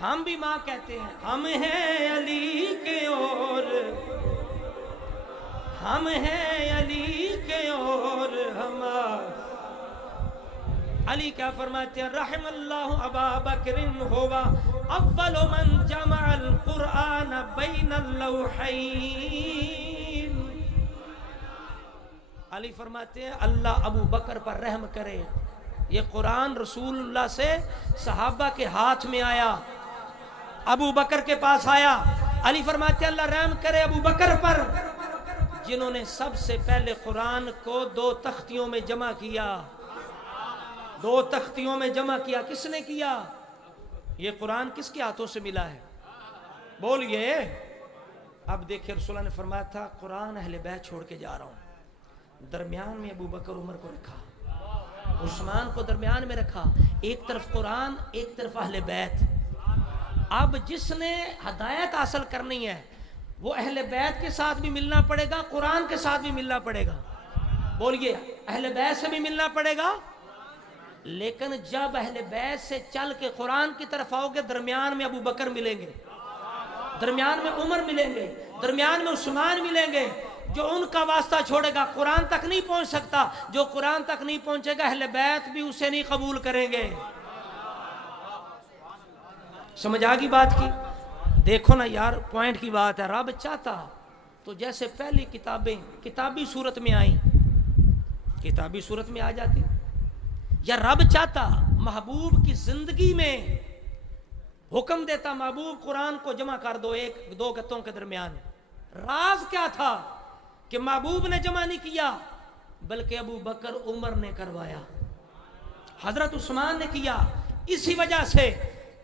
ہم بھی ماں کہتے ہیں، ہم ہیں علی کے اور، ہم ہیں علی کے اور ہمارے۔ علی کیا فرماتے ہیں؟ رحم اللہ ابا بکر ہوا اول من جمع القرآن بین اللوحین۔ علی فرماتے ہیں اللہ ابو بکر پر رحم کرے، یہ قرآن رسول اللہ سے صحابہ کے ہاتھ میں آیا، ابو بکر کے پاس آیا، علی فرماتے ہیں اللہ رحم کرے ابو بکر پر، جنہوں نے سب سے پہلے قرآن کو 2 تختیوں میں جمع کیا، 2 تختیوں میں جمع کیا۔ کس نے کیا؟ یہ قرآن کس کے ہاتھوں سے ملا ہے؟ بولیے۔ اب دیکھیں رسول اللہ نے فرمایا تھا قرآن اہل بیت چھوڑ کے جا رہا ہوں، درمیان میں ابو بکر عمر کو رکھا، عثمان کو درمیان میں رکھا، ایک طرف قرآن ایک طرف اہل بیت۔ اب جس نے ہدایت حاصل کرنی ہے وہ اہل بیت کے ساتھ بھی ملنا پڑے گا، قرآن کے ساتھ بھی ملنا پڑے گا۔ بولیے، اہل بیت سے بھی ملنا پڑے گا، لیکن جب اہل بیت سے چل کے قرآن کی طرف آؤ گے، درمیان میں ابو بکر ملیں گے، درمیان میں عمر ملیں گے، درمیان میں عثمان ملیں گے۔ جو ان کا واسطہ چھوڑے گا قرآن تک نہیں پہنچ سکتا، جو قرآن تک نہیں پہنچے گا اہل بیت بھی اسے نہیں قبول کریں گے۔ سمجھ آگی بات کی؟ دیکھو نا یار، پوائنٹ کی بات ہے۔ رب چاہتا تو جیسے پہلی کتابیں کتابی صورت میں آئیں، کتابی صورت میں آ جاتی، یا رب چاہتا محبوب کی زندگی میں حکم دیتا محبوب قرآن کو جمع کر دو 1-2 گتوں کے درمیان۔ راز کیا تھا کہ محبوب نے جمع نہیں کیا، بلکہ ابو بکر عمر نے کروایا، حضرت عثمان نے کیا، اسی وجہ سے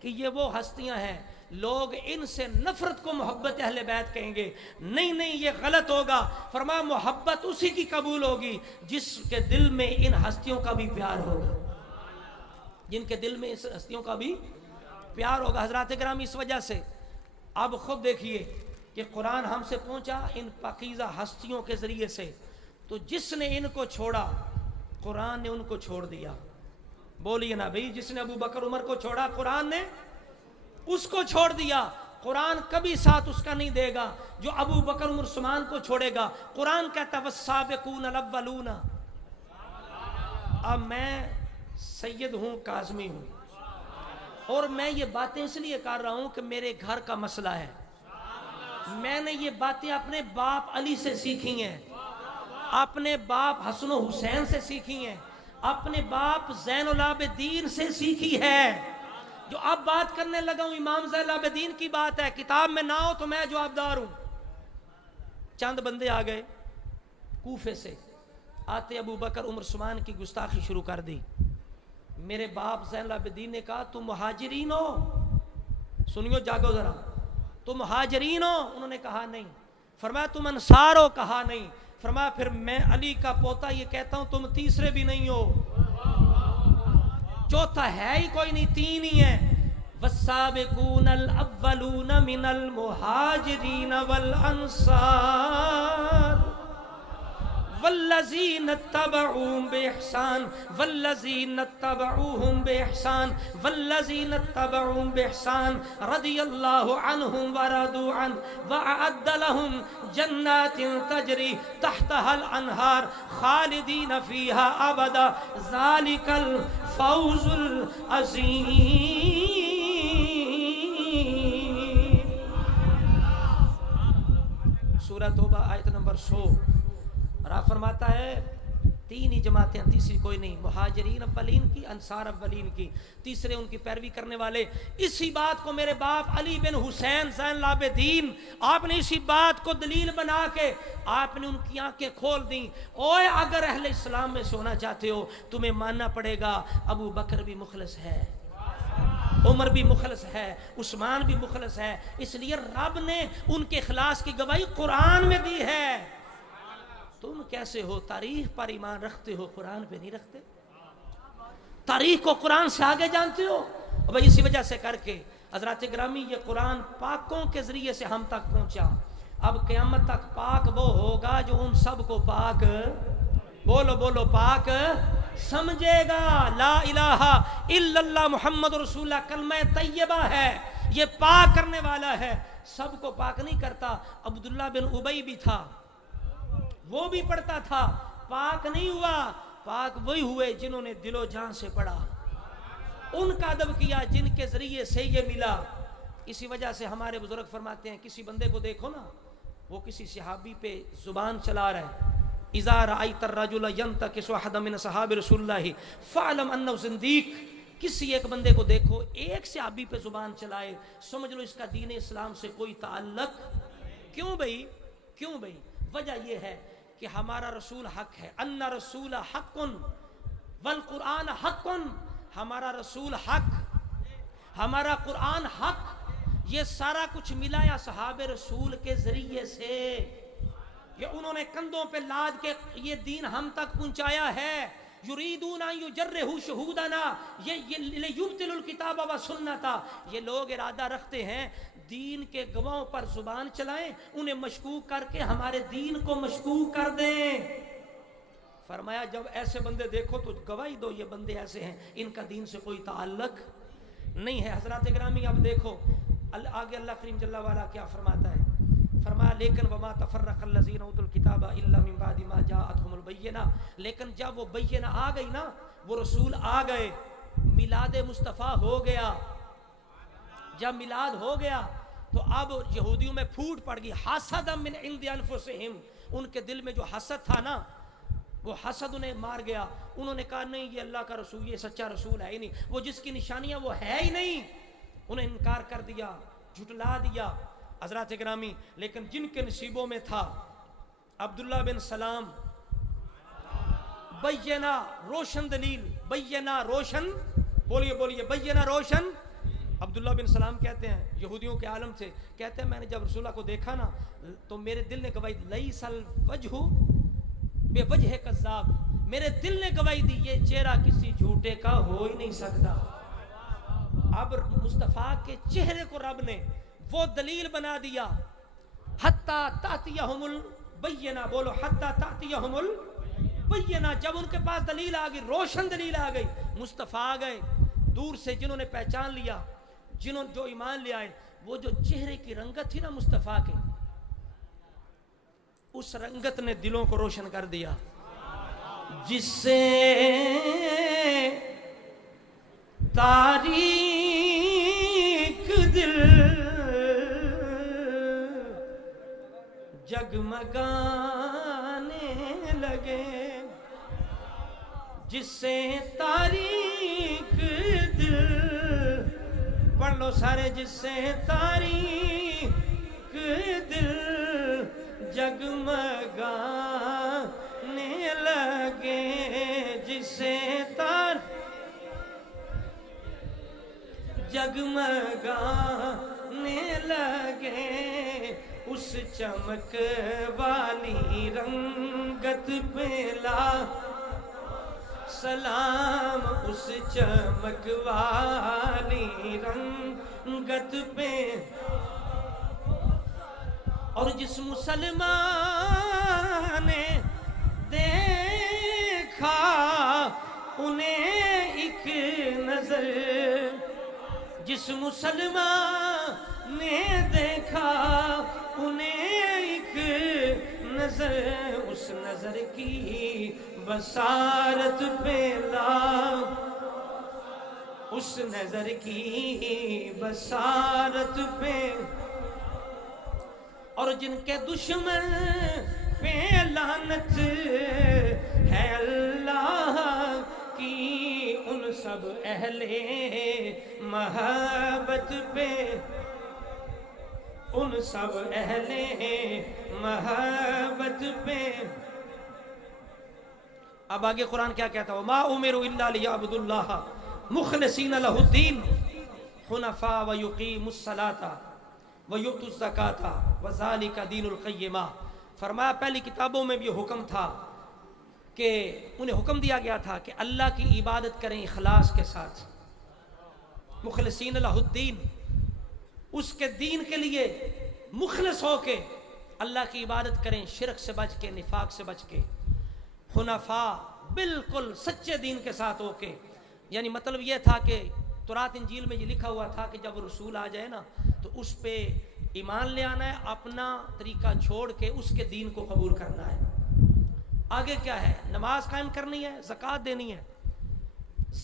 کہ یہ وہ ہستیاں ہیں، لوگ ان سے نفرت کو محبت اہل بیت کہیں گے، نہیں یہ غلط ہوگا۔ فرمایا محبت اسی کی قبول ہوگی جس کے دل میں ان ہستیوں کا بھی پیار ہوگا، جن کے دل میں اس ہستیوں کا بھی پیار ہوگا۔ حضرات کرام، اس وجہ سے اب خود دیکھیے کہ قرآن ہم سے پہنچا ان پاکیزہ ہستیوں کے ذریعے سے، تو جس نے ان کو چھوڑا قرآن نے ان کو چھوڑ دیا۔ بولیے نا بھئی، جس نے ابو بکر عمر کو چھوڑا قرآن نے اس کو چھوڑ دیا، قرآن کبھی ساتھ اس کا نہیں دے گا۔ جو ابو بکر عمر عثمان کو چھوڑے گا، قرآن کہتا ہے والسابقون الاولون۔ اب میں سید ہوں، کاظمی ہوں، اور میں یہ باتیں اس لیے کر رہا ہوں کہ میرے گھر کا مسئلہ ہے، میں نے یہ باتیں اپنے باپ علی سے سیکھی ہیں، اپنے باپ حسن و حسین سے سیکھی ہیں، اپنے باپ زین العابدین سے سیکھی ہے۔ جو اب بات کرنے لگا ہوں امام زین العابدین کی بات ہے، کتاب میں نہ ہو تو میں جوابدار ہوں۔ چند بندے آ گئے کوفے سے، آتے ابو بکر عمر عثمان کی گستاخی شروع کر دی۔ میرے باپ زین العابدین نے کہا تم مہاجرین ہو؟ سنیو جاگو ذرا، تم مہاجرین ہو؟ انہوں نے کہا نہیں۔ فرمایا تم انصار ہو؟ کہا نہیں۔ فرمایا پھر میں علی کا پوتا یہ کہتا ہوں تم تیسرے بھی نہیں ہو، چوتھا ہے ہی کوئی نہیں، تین ہی ہیں۔ والسابقون الاولون من المہاجرین والانصار والذین اتبعوهم بإحسان والذین اتبعوهم بإحسان والذین اتبعوهم بإحسان رضی اللہ عنہم ورضوا عنہ وأعد لهم جنات تجری تحتها الأنہار خالدین فیها ابدا ذلک الفوز العظیم۔ سورہ توبہ آیت نمبر 100۔ اور آپ فرماتا ہے تین ہی جماعتیں، تیسری کوئی نہیں، مہاجرین اولین کی، انصار اولین کی، تیسرے ان کی پیروی کرنے والے۔ اسی بات کو میرے باپ علی بن حسین زین العابدین، آپ نے اسی بات کو دلیل بنا کے آپ نے ان کی آنکھیں کھول دیں۔ اوے اگر اہل اسلام میں سونا چاہتے ہو تمہیں ماننا پڑے گا ابو بکر بھی مخلص ہے، عمر بھی مخلص ہے، عثمان بھی مخلص ہے، اس لیے رب نے ان کے اخلاص کی گواہی قرآن میں دی ہے۔ تم کیسے ہو تاریخ پر ایمان رکھتے ہو قرآن پہ نہیں رکھتے؟ تاریخ کو قرآن سے آگے جانتے ہو؟ بھائی اسی وجہ سے کر کے حضرات گرامی یہ قرآن پاکوں کے ذریعے سے ہم تک پہنچا۔ اب قیامت تک پاک وہ ہوگا جو ان سب کو پاک، بولو بولو، پاک سمجھے گا۔ لا الہ الا اللہ محمد رسول اللہ کلمہ طیبہ ہے، یہ پاک کرنے والا ہے، سب کو پاک نہیں کرتا۔ عبداللہ بن ابی بھی تھا، وہ بھی پڑھتا تھا، پاک نہیں ہوا۔ پاک وہی ہوئے جنہوں نے دل و جان سے پڑھا، ان کا ادب کیا جن کے ذریعے سے یہ ملا۔ اسی وجہ سے ہمارے بزرگ فرماتے ہیں کسی بندے کو دیکھو نا، وہ کسی صحابی پہ زبان چلا رہا ہے، اذا رأیت الرجل ینتکس احد من صحاب رسول اللہ فاعلم انہ زندیق۔ کسی ایک بندے کو دیکھو ایک صحابی پہ زبان چلائے، سمجھ لو اس کا دین اسلام سے کوئی تعلق۔ کیوں بھئی؟ کیوں بھئی؟ وجہ یہ ہے کہ ہمارا رسول حق ہے، ان رسول حق والقرآن حق، ہمارا رسول حق، ہمارا قرآن حق۔ یہ سارا کچھ ملا یا صحاب رسول کے ذریعے سے، یہ انہوں نے کندھوں پہ لاد کے یہ دین ہم تک پہنچایا ہے۔ یریدون ان یجرحوا شہودنا، یہ لیبطلوا الکتاب والسنۃ، یہ لوگ ارادہ رکھتے ہیں دین کے گواہوں پر زبان چلائیں، انہیں مشکوک کر کے ہمارے دین کو مشکوک کر دیں۔ فرمایا جب ایسے بندے دیکھو تو گواہی دو یہ بندے ایسے ہیں، ان کا دین سے کوئی تعلق نہیں ہے۔ حضرات گرامی اب دیکھو آگے اللہ کریم جل وعلا کیا فرماتا ہے۔ فرمایا لیکن وما تفرق الذین اوتوا الکتاب الا من بعد ما جاءتهم البینہ، لیکن جب وہ بینہ آ گئی نا، وہ رسول آ گئے، میلاد مصطفیٰ ہو گیا، جب میلاد ہو گیا تو اب یہودیوں میں پھوٹ پڑ گئی، حسد من عند انفسہم، ان کے دل میں جو حسد تھا نا وہ حسد انہیں مار گیا۔ انہوں نے کہا نہیں یہ اللہ کا رسول، یہ سچا رسول ہے ہی نہیں، وہ جس کی نشانیاں وہ ہے ہی نہیں، انہیں انکار کر دیا، جھٹلا دیا۔ حضرات گرامی لیکن جن کے نصیبوں میں تھا عبداللہ بن سلام، بینہ روشن دلیل، بینہ روشن، بولیے بولیے، بینہ روشن۔ عبداللہ بن سلام کہتے ہیں یہودیوں کے عالم تھے، کہتے ہیں میں نے جب رسول اللہ کو دیکھا نا تو میرے دل نے گواہی لیس الوجہ بے وجہ کذاب، میرے دل نے گواہی دی یہ چہرہ کسی جھوٹے کا ہو ہی نہیں سکتا۔ اب مصطفیٰ کے چہرے کو رب نے وہ دلیل بنا دیا، حتی تأتیہم البینہ، بولو حتی تأتیہم البینہ، جب ان کے پاس دلیل آ گئی، روشن دلیل آ گئی، مصطفیٰ آ گئے، دور سے جنہوں نے پہچان لیا، جنہوں جو ایمان لے آئے، وہ جو چہرے کی رنگت تھی نا مصطفیٰ کی، اس رنگت نے دلوں کو روشن کر دیا۔ جس سے تاریک دل جگمگانے جس سے تاریک دل، پڑھ لو سارے، جس سے تاریک دل جگمگانے لگے، جس سے جگمگانے لگے، اس چمک والی رنگت پہ لا سلام، اس چمک والی رنگت پہ، اور جس مسلمان نے دیکھا انہیں ایک نظر، جس مسلمان نے دیکھا انہیں ایک نظر، اس نظر کی بصارت پہ لا، اس نظر کی بصارت پہ، اور جن کے دشمن پہ لعنت ہے اللہ کی، ان سب اہل محبت پہ، ان سب اہل محبت پہ۔ اب آگے قرآن کیا کہتا ہے؟ وَمَا أُمِرُوا إِلَّا لِيَعْبُدُوا اللَّهَ مُخْلِصِينَ لَهُ الدِّينَ حُنَفَاءَ وَيُقِيمُوا الصَّلَاةَ وَيُؤْتُوا الزَّكَاةَ وَذَلِكَ دِينُ الْقَيِّمَةِ۔ فرمایا پہلی کتابوں میں بھی یہ حکم تھا کہ انہیں حکم دیا گیا تھا کہ اللہ کی عبادت کریں اخلاص کے ساتھ، مخلصین لہ الدین، اس کے دین کے لیے مخلص ہو کے اللہ کی عبادت کریں، شرک سے بچ کے، نفاق سے بچ کے، حنفاء بالکل سچے دین کے ساتھ ہو کے، یعنی مطلب یہ تھا کہ تورات انجیل میں یہ لکھا ہوا تھا کہ جب رسول آ جائے نا تو اس پہ ایمان لے آنا ہے، اپنا طریقہ چھوڑ کے اس کے دین کو قبول کرنا ہے۔ آگے کیا ہے؟ نماز قائم کرنی ہے، زکوٰۃ دینی ہے۔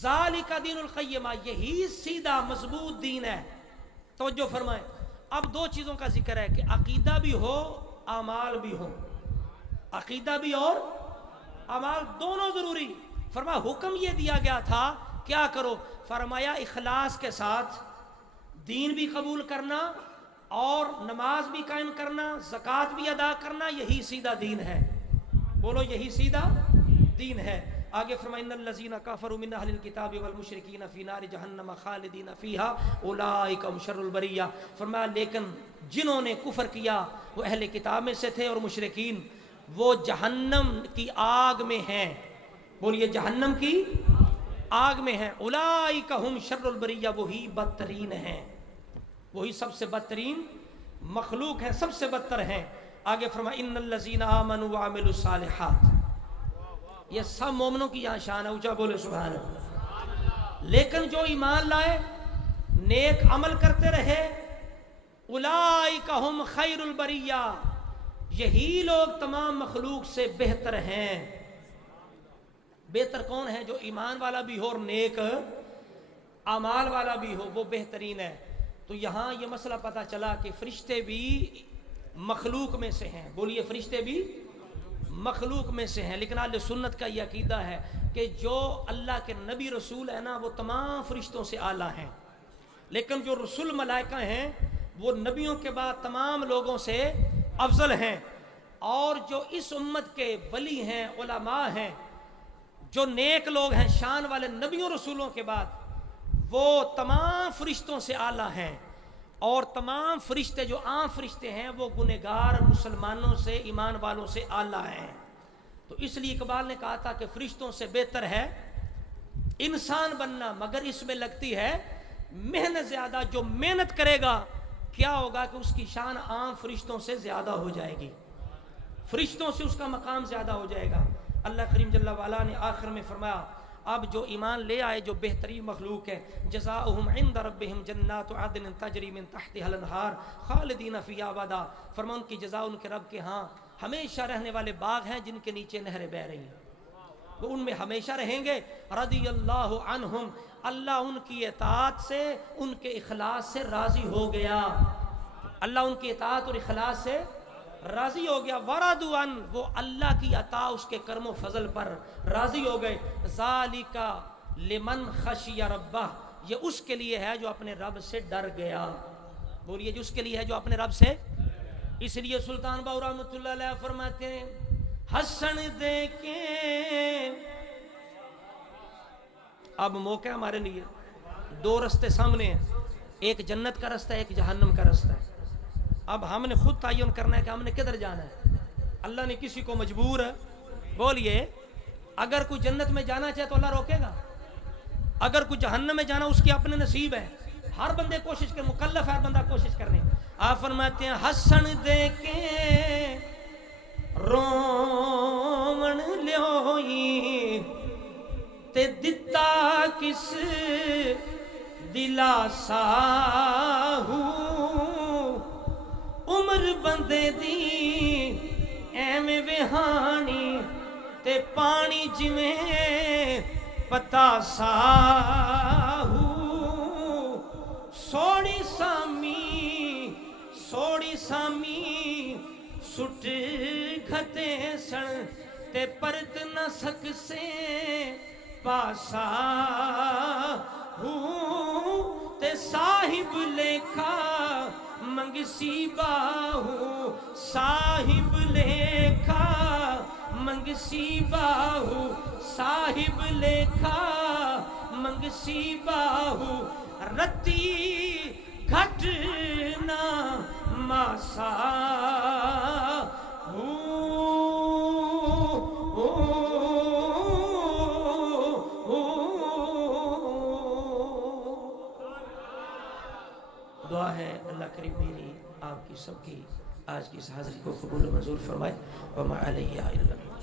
ذالک دین القیمہ، یہی سیدھا مضبوط دین ہے۔ توجہ فرمائیں، اب دو چیزوں کا ذکر ہے کہ عقیدہ بھی ہو، اعمال بھی ہو، عقیدہ بھی اور اعمال دونوں ضروری۔ فرمایا حکم یہ دیا گیا تھا کیا کرو؟ فرمایا اخلاص کے ساتھ دین بھی قبول کرنا اور نماز بھی قائم کرنا، زکوٰۃ بھی ادا کرنا، یہی سیدھا دین ہے۔ بولو یہی سیدھا دین ہے۔ آگے فرمایا ان الذین کفروا من اہل الکتاب والمشرکین فی نار جہنم خالدین فیہا اولئک هم شر البریہ۔ فرمایا لیکن جنہوں نے کفر کیا وہ اہل کتاب میں سے تھے اور مشرکین، وہ جہنم کی آگ میں ہیں۔ بولیے جہنم کی آگ میں ہیں۔ اولئک هم شر البریہ، وہی بدترین ہیں، وہی سب سے بدترین مخلوق ہیں، سب سے بدتر ہیں۔ آگے فرمایا ان الذین آمنوا وعملوا الصالحات، یہ سب مومنوں کی یہاں شان ہے، اونچا بولے سبحان اللہ۔ لیکن جو ایمان لائے، نیک عمل کرتے رہے، اولئک هم خیر البریہ، یہی لوگ تمام مخلوق سے بہتر ہیں۔ بہتر کون ہے؟ جو ایمان والا بھی ہو اور نیک اعمال والا بھی ہو، وہ بہترین ہے۔ تو یہاں یہ مسئلہ پتہ چلا کہ فرشتے بھی مخلوق میں سے ہیں۔ بولیے فرشتے بھی مخلوق میں سے ہیں، لیکن اہل سنت کا یہ عقیدہ ہے کہ جو اللہ کے نبی رسول ہیں نا وہ تمام فرشتوں سے اعلیٰ ہیں، لیکن جو رسول ملائکہ ہیں وہ نبیوں کے بعد تمام لوگوں سے افضل ہیں، اور جو اس امت کے ولی ہیں، علماء ہیں، جو نیک لوگ ہیں، شان والے نبیوں رسولوں کے بعد، وہ تمام فرشتوں سے اعلیٰ ہیں، اور تمام فرشتے جو عام فرشتے ہیں وہ گنہگار مسلمانوں سے، ایمان والوں سے اعلیٰ ہیں۔ تو اس لیے اقبال نے کہا تھا کہ فرشتوں سے بہتر ہے انسان بننا، مگر اس میں لگتی ہے محنت زیادہ۔ جو محنت کرے گا کیا ہوگا کہ اس کی شان عام فرشتوں سے زیادہ ہو جائے گی، فرشتوں سے اس کا مقام زیادہ ہو جائے گا۔ اللہ کریم جل وعلا نے آخر میں فرمایا اب جو ایمان لے آئے، جو بہترین مخلوق ہے، جزاؤہم عند ربہم جنات عدن تجری من تحتہا الانہار خالدین فیہا ابدا۔ فرمان کی جزا ان کے رب کے ہاں ہمیشہ رہنے والے باغ ہیں جن کے نیچے نہریں بہہ رہی ہیں، وہ ان میں ہمیشہ رہیں گے۔ رضی اللہ عنہم، اللہ ان کی اطاعت سے، ان کے اخلاص سے راضی ہو گیا، اللہ ان کی اطاعت اور اخلاص سے راضی ہو گیا، ورضوا عنہ، وہ اللہ کی عطا اس کے کرم و فضل پر راضی ہو گئے. ذالک لمن خشی ربہ، یہ اس کے لیے ہے جو اپنے رب سے ڈر گیا. بولیے جو اس کے لیے ہے جو اپنے رب سے. اس لیے سلطان باؤ رحمۃ اللہ علیہ فرماتے ہیں ہسن دے کے. اب موقع ہمارے لیے، دو رستے سامنے ہیں، ایک جنت کا رستہ ہے، ایک جہنم کا رستہ ہے. اب ہم نے خود تعین کرنا ہے کہ ہم نے کدھر جانا ہے. اللہ نے کسی کو مجبور ہے. بولیے اگر کوئی جنت میں جانا چاہے تو اللہ روکے گا؟ اگر کوئی جہنم میں جانا اس کی اپنے نصیب ہے. ہر بندے کوشش کر، مکلف ہے ہر بندہ کوشش کرنے. آپ فرماتے ہیں ہسن دے کے رومن لیوئی تے دتا کس دلاسا ہوں. عمر بندے دی ایویں وہانی تے پانی جویں پتاسا ہوں. سوڑی سامی سٹ گھتے سن تے پرت نہ سک سے پاسا ہوں. تے صاحب لیکھا منگسی باہو، صاحب لیکھا منگسی باہو، صاحب لیکھا منگسی باہو. رتی گھٹ نہ ماسا دعا ہے اللہ کریم میری آپ کی سب کی آج کی اس حاضری کو قبول و منظور فرمائے. وما علیہ الا اللہ.